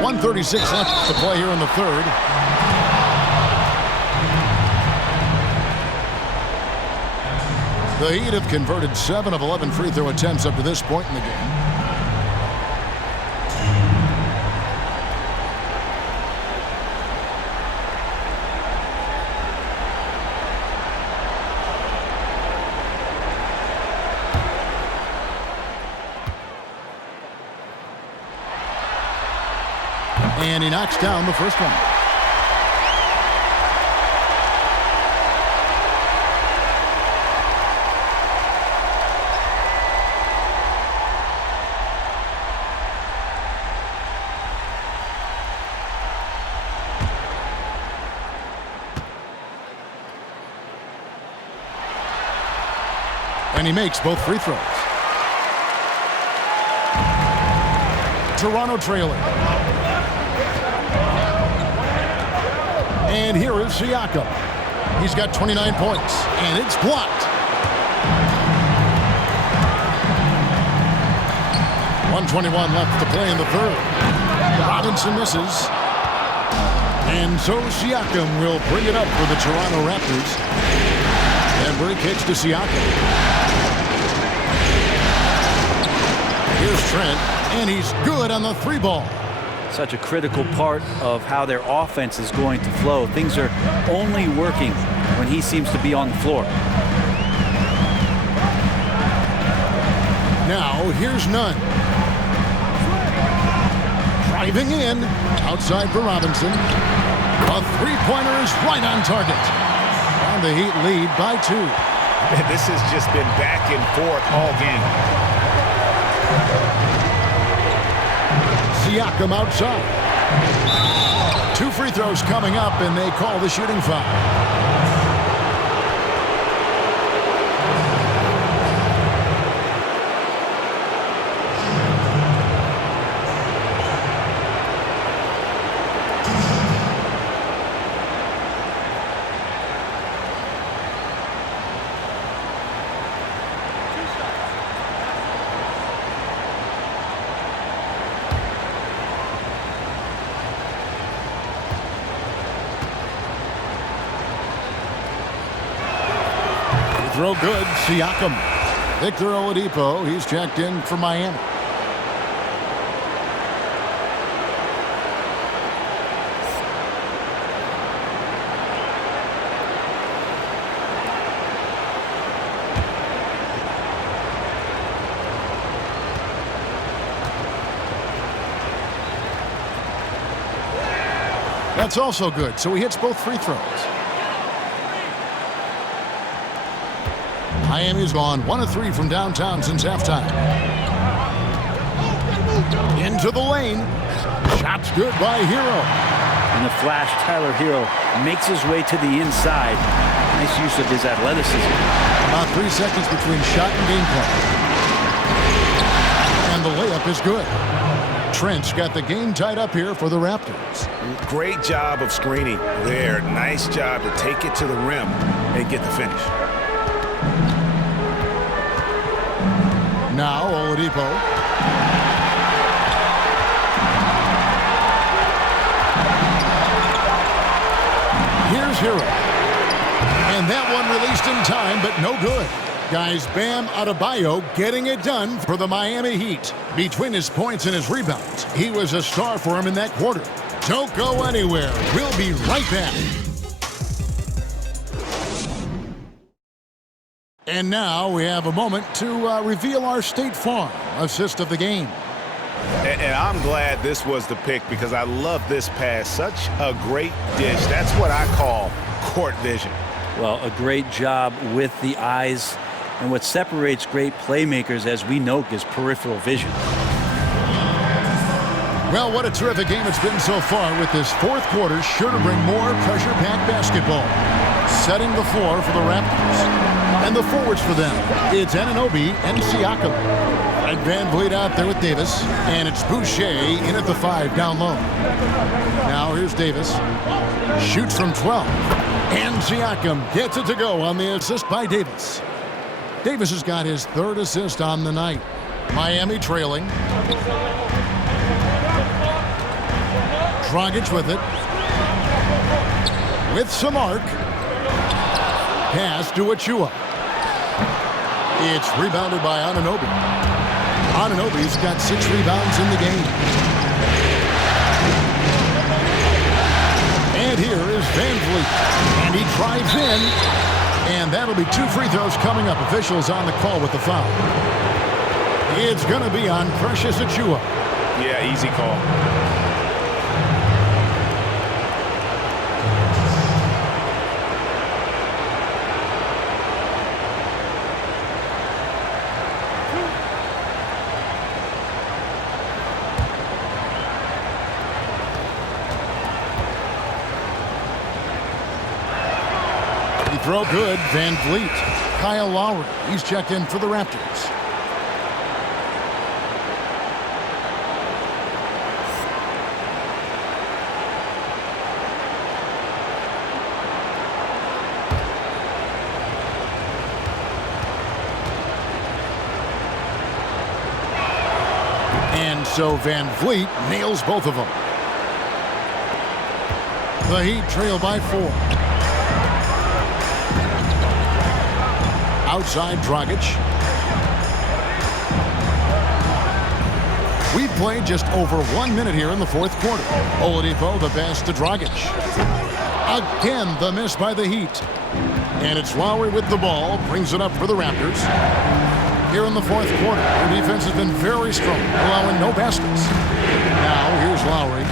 .136 left to play here in the third. The Heat have converted 7 of 11 free throw attempts up to this point in the game. And he knocks down the first one. And he makes both free throws. Toronto trailing. And here is Siakam. He's got 29 points, and it's blocked. 1:21 left to play in the third. Robinson misses. And so Siakam will bring it up for the Toronto Raptors. And break kicks to Siakam. Here's Trent, and he's good on the 3-ball. Such a critical part of how their offense is going to flow. Things are only working when he seems to be on the floor. Now, here's Nunn. Driving in. Outside for Robinson. A 3-pointer is right on target. And the Heat lead by 2. Man, this has just been back and forth all game. Siakam outside. 2 free throws coming up, and they call the shooting foul. Throw good, Siakam. Victor Oladipo, he's checked in for Miami. That's also good, so he hits both free throws. Miami's gone 1 of 3 from downtown since halftime. Into the lane. Shot's good by Hero. In the flash, Tyler Hero makes his way to the inside. Nice use of his athleticism. About 3 seconds between shot and gameplay. And the layup is good. Trent's got the game tied up here for the Raptors. Great job of screening there. Nice job to take it to the rim and get the finish. Now Oladipo. Here's Hero. And that one released in time, but no good. Guys, Bam Adebayo getting it done for the Miami Heat. Between his points and his rebounds, he was a star for him in that quarter. Don't go anywhere. We'll be right back. And now we have a moment to reveal our State Farm assist of the game. And I'm glad this was the pick because I love this pass. Such a great dish. That's what I call court vision. Well, a great job with the eyes. And what separates great playmakers, as we know, is peripheral vision. Well, what a terrific game it's been so far, with this fourth quarter sure to bring more pressure-packed basketball. Setting the floor for the Raptors. And the forwards for them, it's Anunoby and Siakam. And Van Vliet out there with Davis. And it's Boucher in at the 5 down low. Now here's Davis. Shoots from 12. And Siakam gets it to go on the assist by Davis. Davis has got his 3rd assist on the night. Miami trailing. Dragic with it. With some arc. Pass to Achua. It's rebounded by Anunoby. Anunoby's got 6 rebounds in the game. And here is Van Vliet. And he drives in. And that'll be 2 free throws coming up. Officials on the call with the foul. It's going to be on Precious Achua. Yeah, easy call. Throw good, Van Vliet. Kyle Lowry, he's checked in for the Raptors. And so Van Vliet nails both of them. The Heat trail by 4. Outside Dragic. We've played just over 1 minute here in the fourth quarter. Oladipo the pass to Dragic. Again the miss by the Heat. And it's Lowry with the ball. Brings it up for the Raptors. Here in the fourth quarter, their defense has been very strong, allowing no baskets. Now here's Lowry.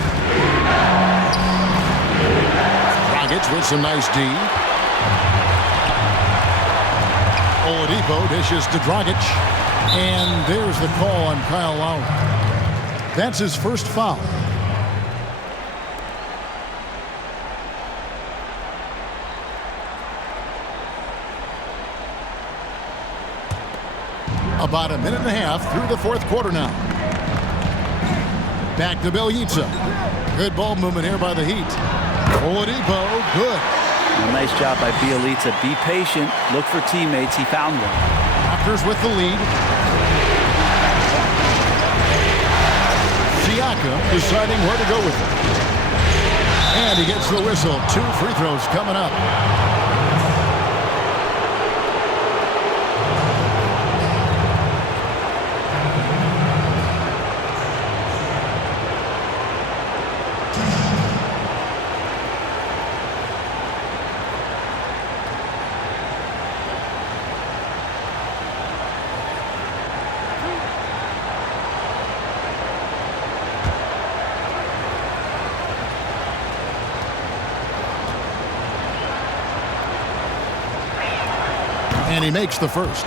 Dragic with some nice D. Oladipo dishes to Dragic. And there's the call on Kyle Lowry. That's his first foul. About a minute and a half through the fourth quarter now. Back to Bielitsa. Good ball movement here by the Heat. Oladipo, good. A nice job by Bielitsa. Be patient. Look for teammates. He found one. Raptors with the lead. Siakam deciding where to go with it. And he gets the whistle. 2 free throws coming up. And he makes the first.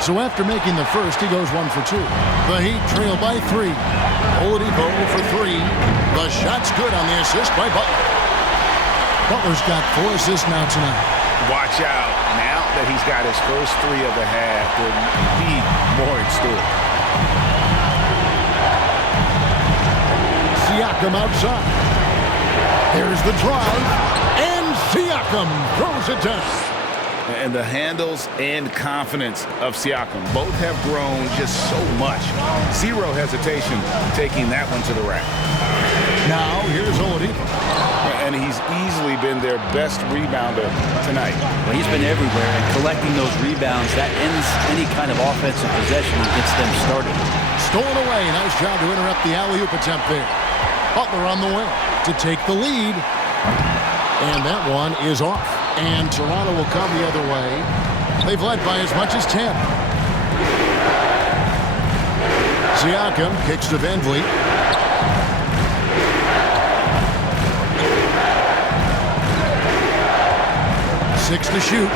So after making the first, he goes 1 for 2. The Heat trail by 3. Oladipo for 3. The shot's good on the assist by Butler. Butler's got 4 assists now tonight. Watch out. Now that he's got his first 3 of the half, there'll be more in store. Siakam outside. There's the drive. And Siakam throws it down. And the handles and confidence of Siakam both have grown just so much. Zero hesitation taking that one to the rack. Now here's Oladipo. And he's easily been their best rebounder tonight. Well, he's been everywhere, and collecting those rebounds, that ends any kind of offensive possession and gets them started. Stolen away. Nice job to interrupt the alley-oop attempt there. Butler on the wing to take the lead. And that one is off. And Toronto will come the other way. They've led by as much as 10. Siakam kicks to Van Vliet. Six to shoot.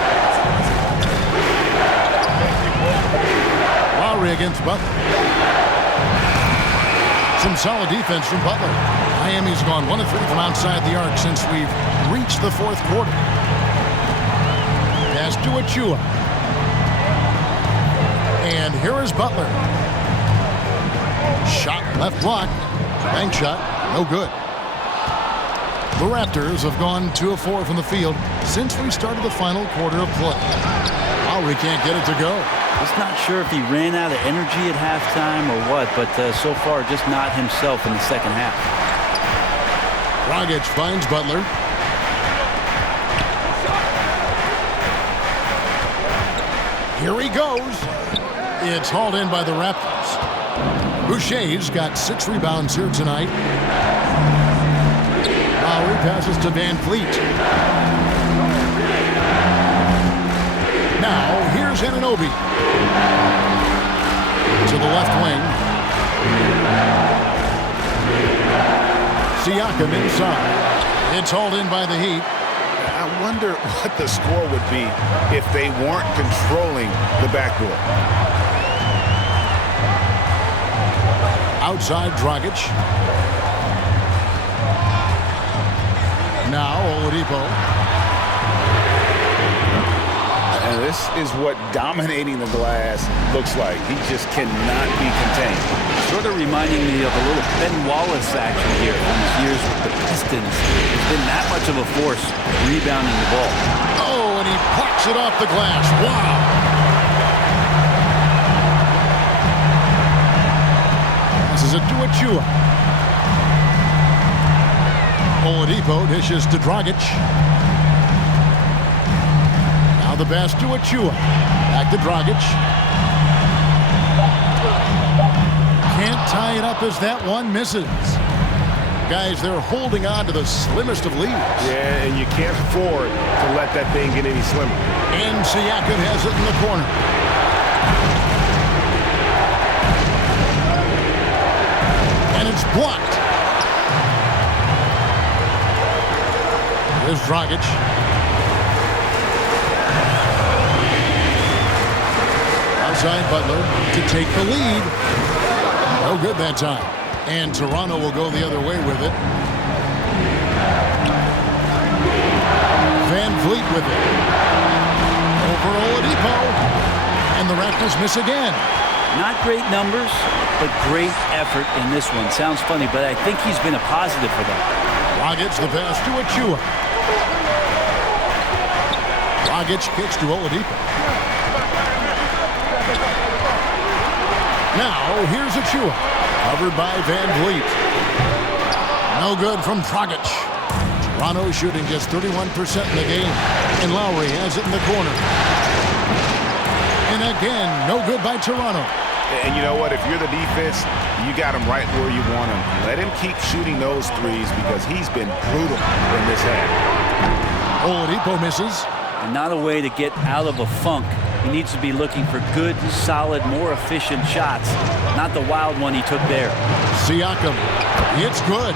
Lowry against Butler. Some solid defense from Butler. Miami's gone 1 of 3 from outside the arc since we've reached the 4th quarter. Pass to Achua. And here is Butler. Shot left block. Bank shot. No good. The Raptors have gone 2 of 4 from the field since we started the final quarter of play. Lowry can't get it to go. Just not sure if he ran out of energy at halftime or what, but so far just not himself in the second half. Dragic finds Butler. Here he goes. It's hauled in by the Raptors. Boucher's got 6 rebounds here tonight. Lowry passes to Van Vliet. Now, here's Anunoby. To the left wing. Siakam inside. It's hauled in by the Heat. I wonder what the score would be if they weren't controlling the backdoor. Outside Dragic. Now Oladipo. And this is what dominating the glass looks like. He just cannot be contained. Sort of reminding me of a little Ben Wallace action here from his years with the Pistons. He's been that much of a force rebounding the ball. Oh, and he pops it off the glass. Wow. This is a Achua. Oladipo dishes to Dragic. Now the pass to Achua. Back to Dragic. Can't tie it up as that one misses. Guys, they're holding on to the slimmest of leads. Yeah, and you can't afford to let that thing get any slimmer. And Siakam has it in the corner. And it's blocked. Here's Dragic. Outside Butler to take the lead. No good that time. And Toronto will go the other way with it. Van Vliet with it. Over Oladipo. And the Raptors miss again. Not great numbers, but great effort in this one. Sounds funny, but I think he's been a positive for them. Dragic the pass to Achua. Dragic kicks to Oladipo. Now, here's Achua. Covered by Van Vliet. No good from Dragic. Toronto shooting just 31% in the game. And Lowry has it in the corner. And again, no good by Toronto. And you know what? If you're the defense, you got him right where you want him. Let him keep shooting those threes because he's been brutal in this half. Oladipo misses. And not a way to get out of a funk. He needs to be looking for good, solid, more efficient shots, not the wild one he took there. Siakam. It's good.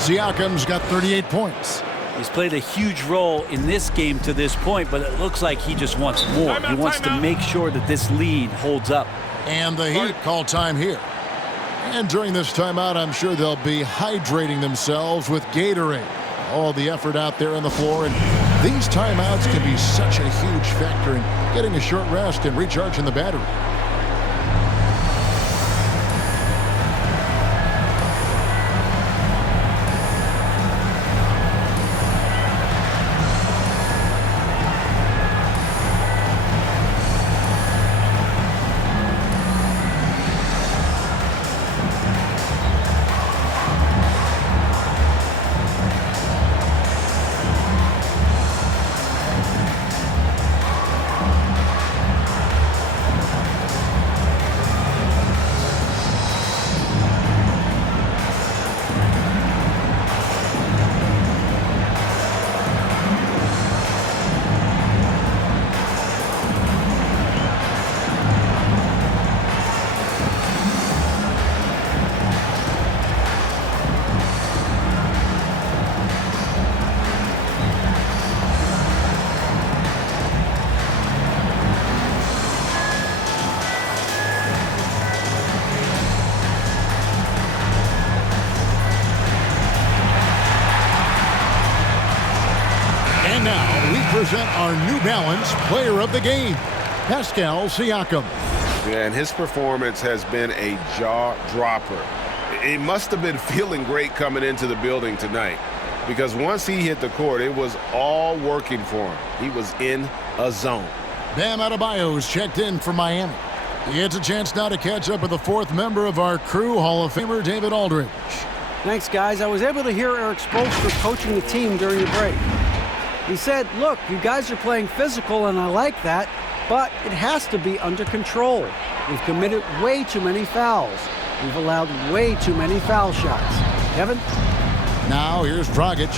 Siakam's got 38 points. He's played a huge role in this game to this point, but it looks like he just wants more. He wants to make sure that this lead holds up. And the Heat call time here. And during this timeout, I'm sure they'll be hydrating themselves with Gatorade. All the effort out there on the floor, and these timeouts can be such a huge factor in getting a short rest and recharging the battery. Present our New Balance Player of the Game, Pascal Siakam. Yeah, and his performance has been a jaw-dropper. He must have been feeling great coming into the building tonight because once he hit the court, it was all working for him. He was in a zone. Bam Adebayo's checked in for Miami. He gets a chance now to catch up with the fourth member of our crew, Hall of Famer David Aldridge. Thanks, guys. I was able to hear Eric Spoelstra coaching the team during the break. He said, look, you guys are playing physical, and I like that, but it has to be under control. We've committed way too many fouls. We've allowed way too many foul shots. Kevin? Now here's Dragic.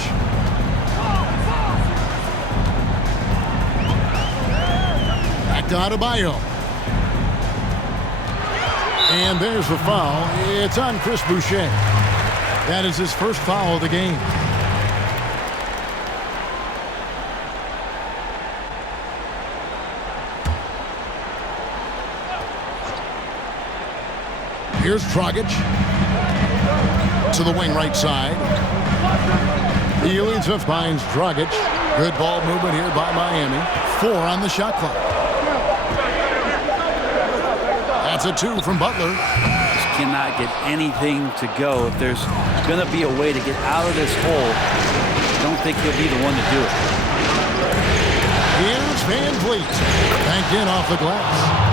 Back to Adebayo. And there's the foul. It's on Chris Boucher. That is his first foul of the game. Here's Dragic to the wing right side. He leads up, finds Dragic. Good ball movement here by Miami. 4 on the shot clock. That's a 2 from Butler. Just cannot get anything to go. If there's going to be a way to get out of this hole, I don't think he'll be the one to do it. Here's Van Vliet. Banked in off the glass.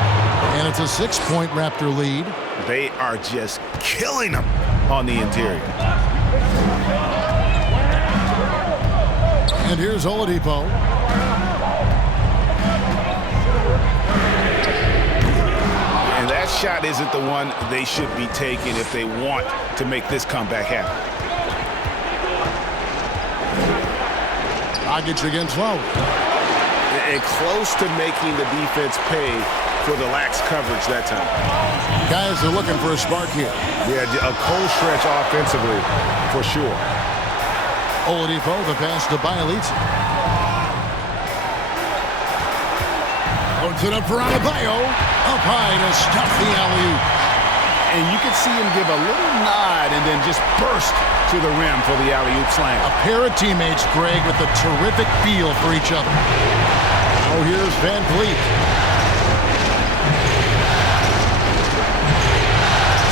And it's a 6-point Raptor lead. They are just killing them on the interior. And here's Oladipo. And that shot isn't the one they should be taking if they want to make this comeback happen. Dragic against Lowry. And close to making the defense pay for the lax coverage that time. Guys are looking for a spark here. Yeah, a cold stretch offensively for sure. Oladipo, the pass to Bielitsa. Puts it up for Adebayo. Up high to stuff the alley-oop. And you can see him give a little nod and then just burst to the rim for the alley-oop slam. A pair of teammates, Greg, with a terrific feel for each other. Oh, here's Van Vliet.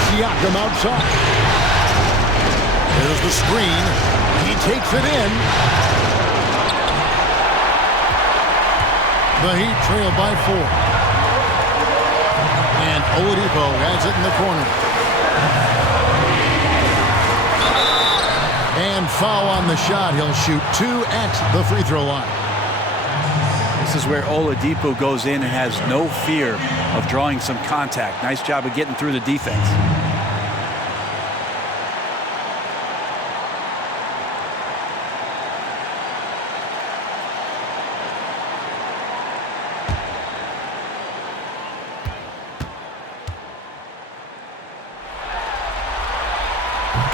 Siakam outside. There's the screen. He takes it in. The Heat trail by 4. And Oladipo has it in the corner. And foul on the shot. He'll shoot 2 at the free throw line. This is where Oladipo goes in and has no fear of drawing some contact. Nice job of getting through the defense.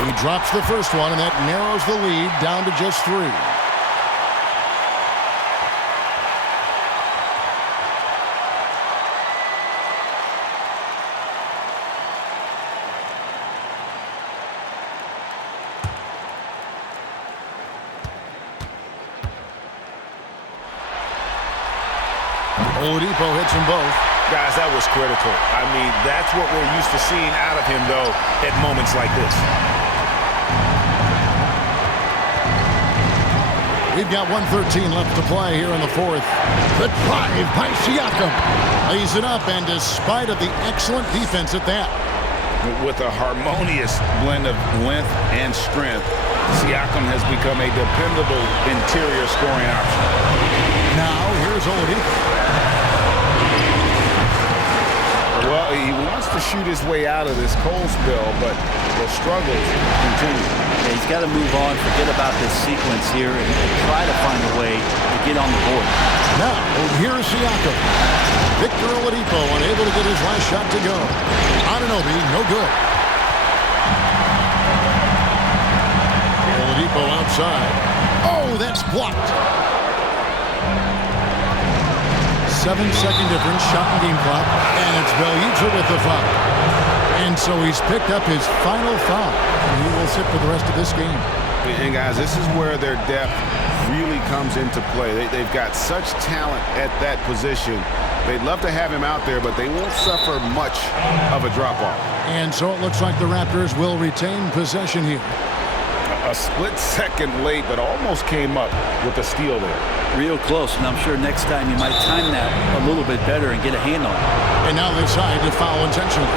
He drops the first one, and that narrows the lead down to just 3. Oladipo hits them both. Guys, that was critical. I mean, that's what we're used to seeing out of him, though, at moments like this. We've got 1:13 left to play here in the fourth. The drive by Siakam. Lays it up, and despite of the excellent defense at that. With a harmonious blend of length and strength, Siakam has become a dependable interior scoring option. Now, here's Oladipo. Well, he wants to shoot his way out of this cold spell, but the struggles continue. Yeah, he's got to move on, forget about this sequence here, and try to find a way to get on the board. Now, here's Siakam. Victor Oladipo unable to get his last shot to go. Anunoby, no good. Oladipo outside. Oh, that's blocked. 7-second difference, shot and game clock, and it's Bjelica with the foul. And so he's picked up his final foul, and he will sit for the rest of this game. And guys, this is where their depth really comes into play. They've got such talent at that position. They'd love to have him out there, but they won't suffer much of a drop-off. And so it looks like the Raptors will retain possession here. A split second late, but almost came up with a steal there. Real close, and I'm sure next time you might time that a little bit better and get a hand on it. And now they decide to foul intentionally.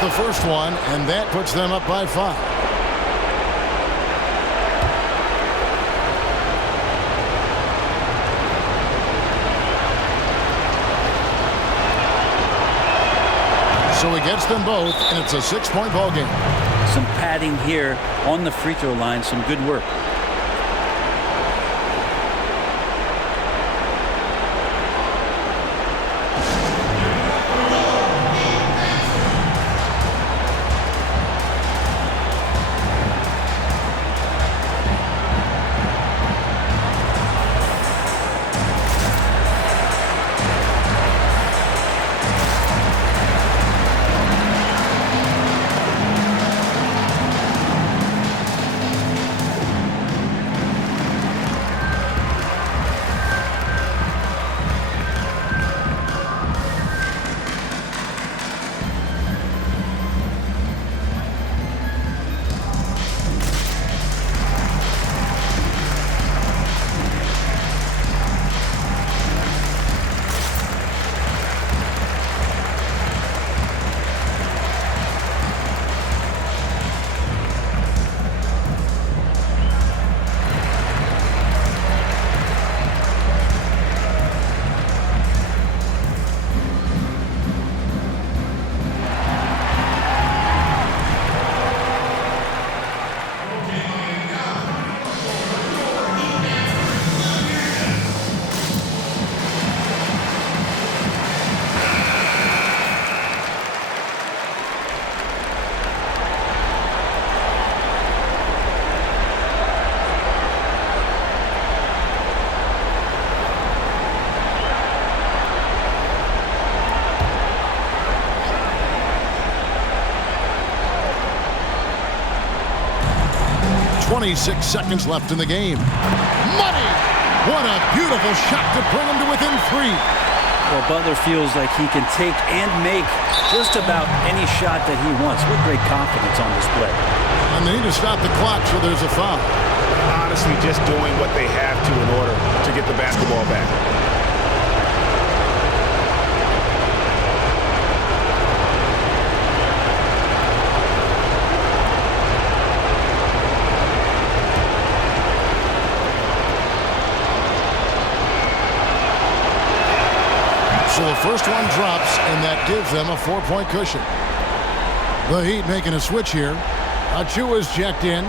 The first one, and that puts them up by 5. So he gets them both, and it's a 6-point ball game. Some padding here on the free throw line, some good work. .26 seconds left in the game. Money! What a beautiful shot to bring him to within 3. Well, Butler feels like he can take and make just about any shot that he wants. What great confidence on display. And they need to stop the clock, so there's a foul. Honestly, just doing what they have to in order to get the basketball back. So the first one drops, and that gives them a 4-point cushion. The Heat making a switch here. Achua's checked in.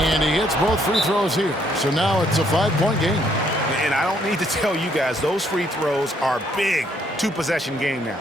And he hits both free throws here. So now it's a 5-point game. And I don't need to tell you guys, those free throws are big. 2-possession game now.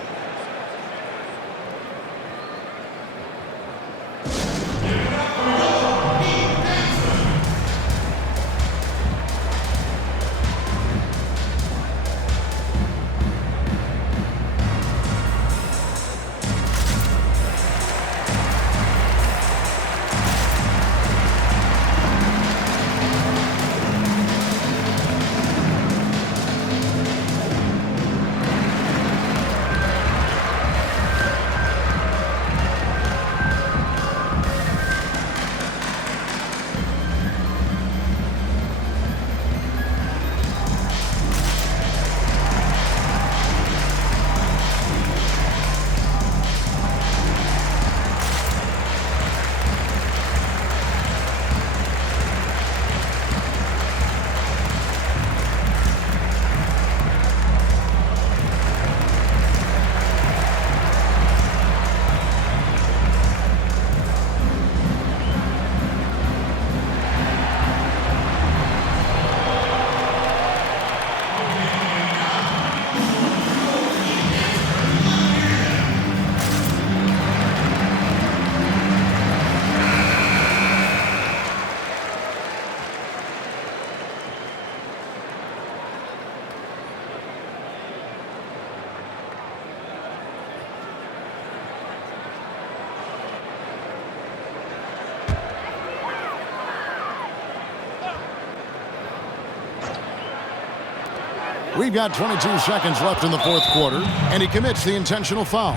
We've got 22 seconds left in the fourth quarter, and he commits the intentional foul.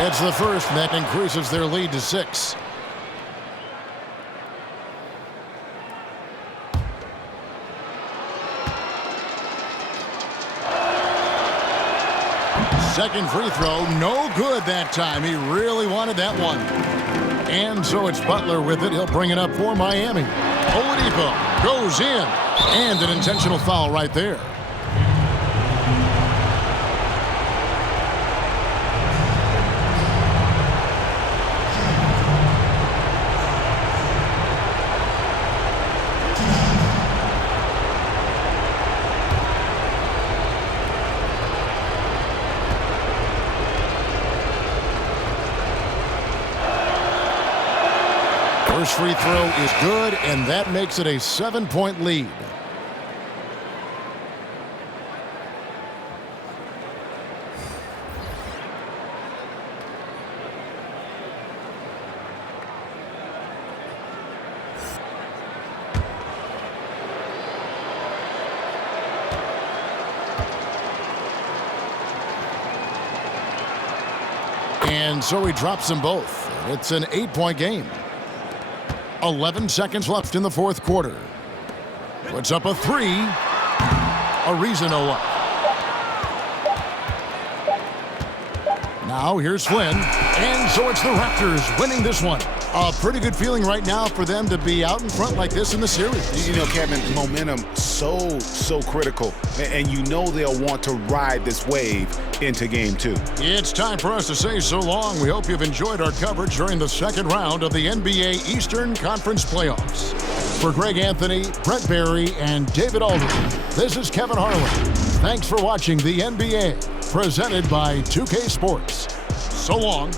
It's the first, and that increases their lead to 6. Second free throw, no good that time. He really wanted that one. And so it's Butler with it. He'll bring it up for Miami. Oladipo goes in, and an intentional foul right there. First free throw is good, and that makes it a 7-point lead. And so he drops them both. It's an 8-point game. 11 seconds left in the fourth quarter. Puts up a 3. Arizona up. Now here's Flynn. And so it's the Raptors winning this one. A pretty good feeling right now for them to be out in front like this in the series. You know, Kevin, momentum so critical, and you know they'll want to ride this wave into Game 2. It's time for us to say so long. We hope you've enjoyed our coverage during the second round of the NBA Eastern Conference Playoffs. For Greg Anthony, Brett Barry, and David Aldridge, this is Kevin Harlan. Thanks for watching the NBA, presented by 2K Sports. So long.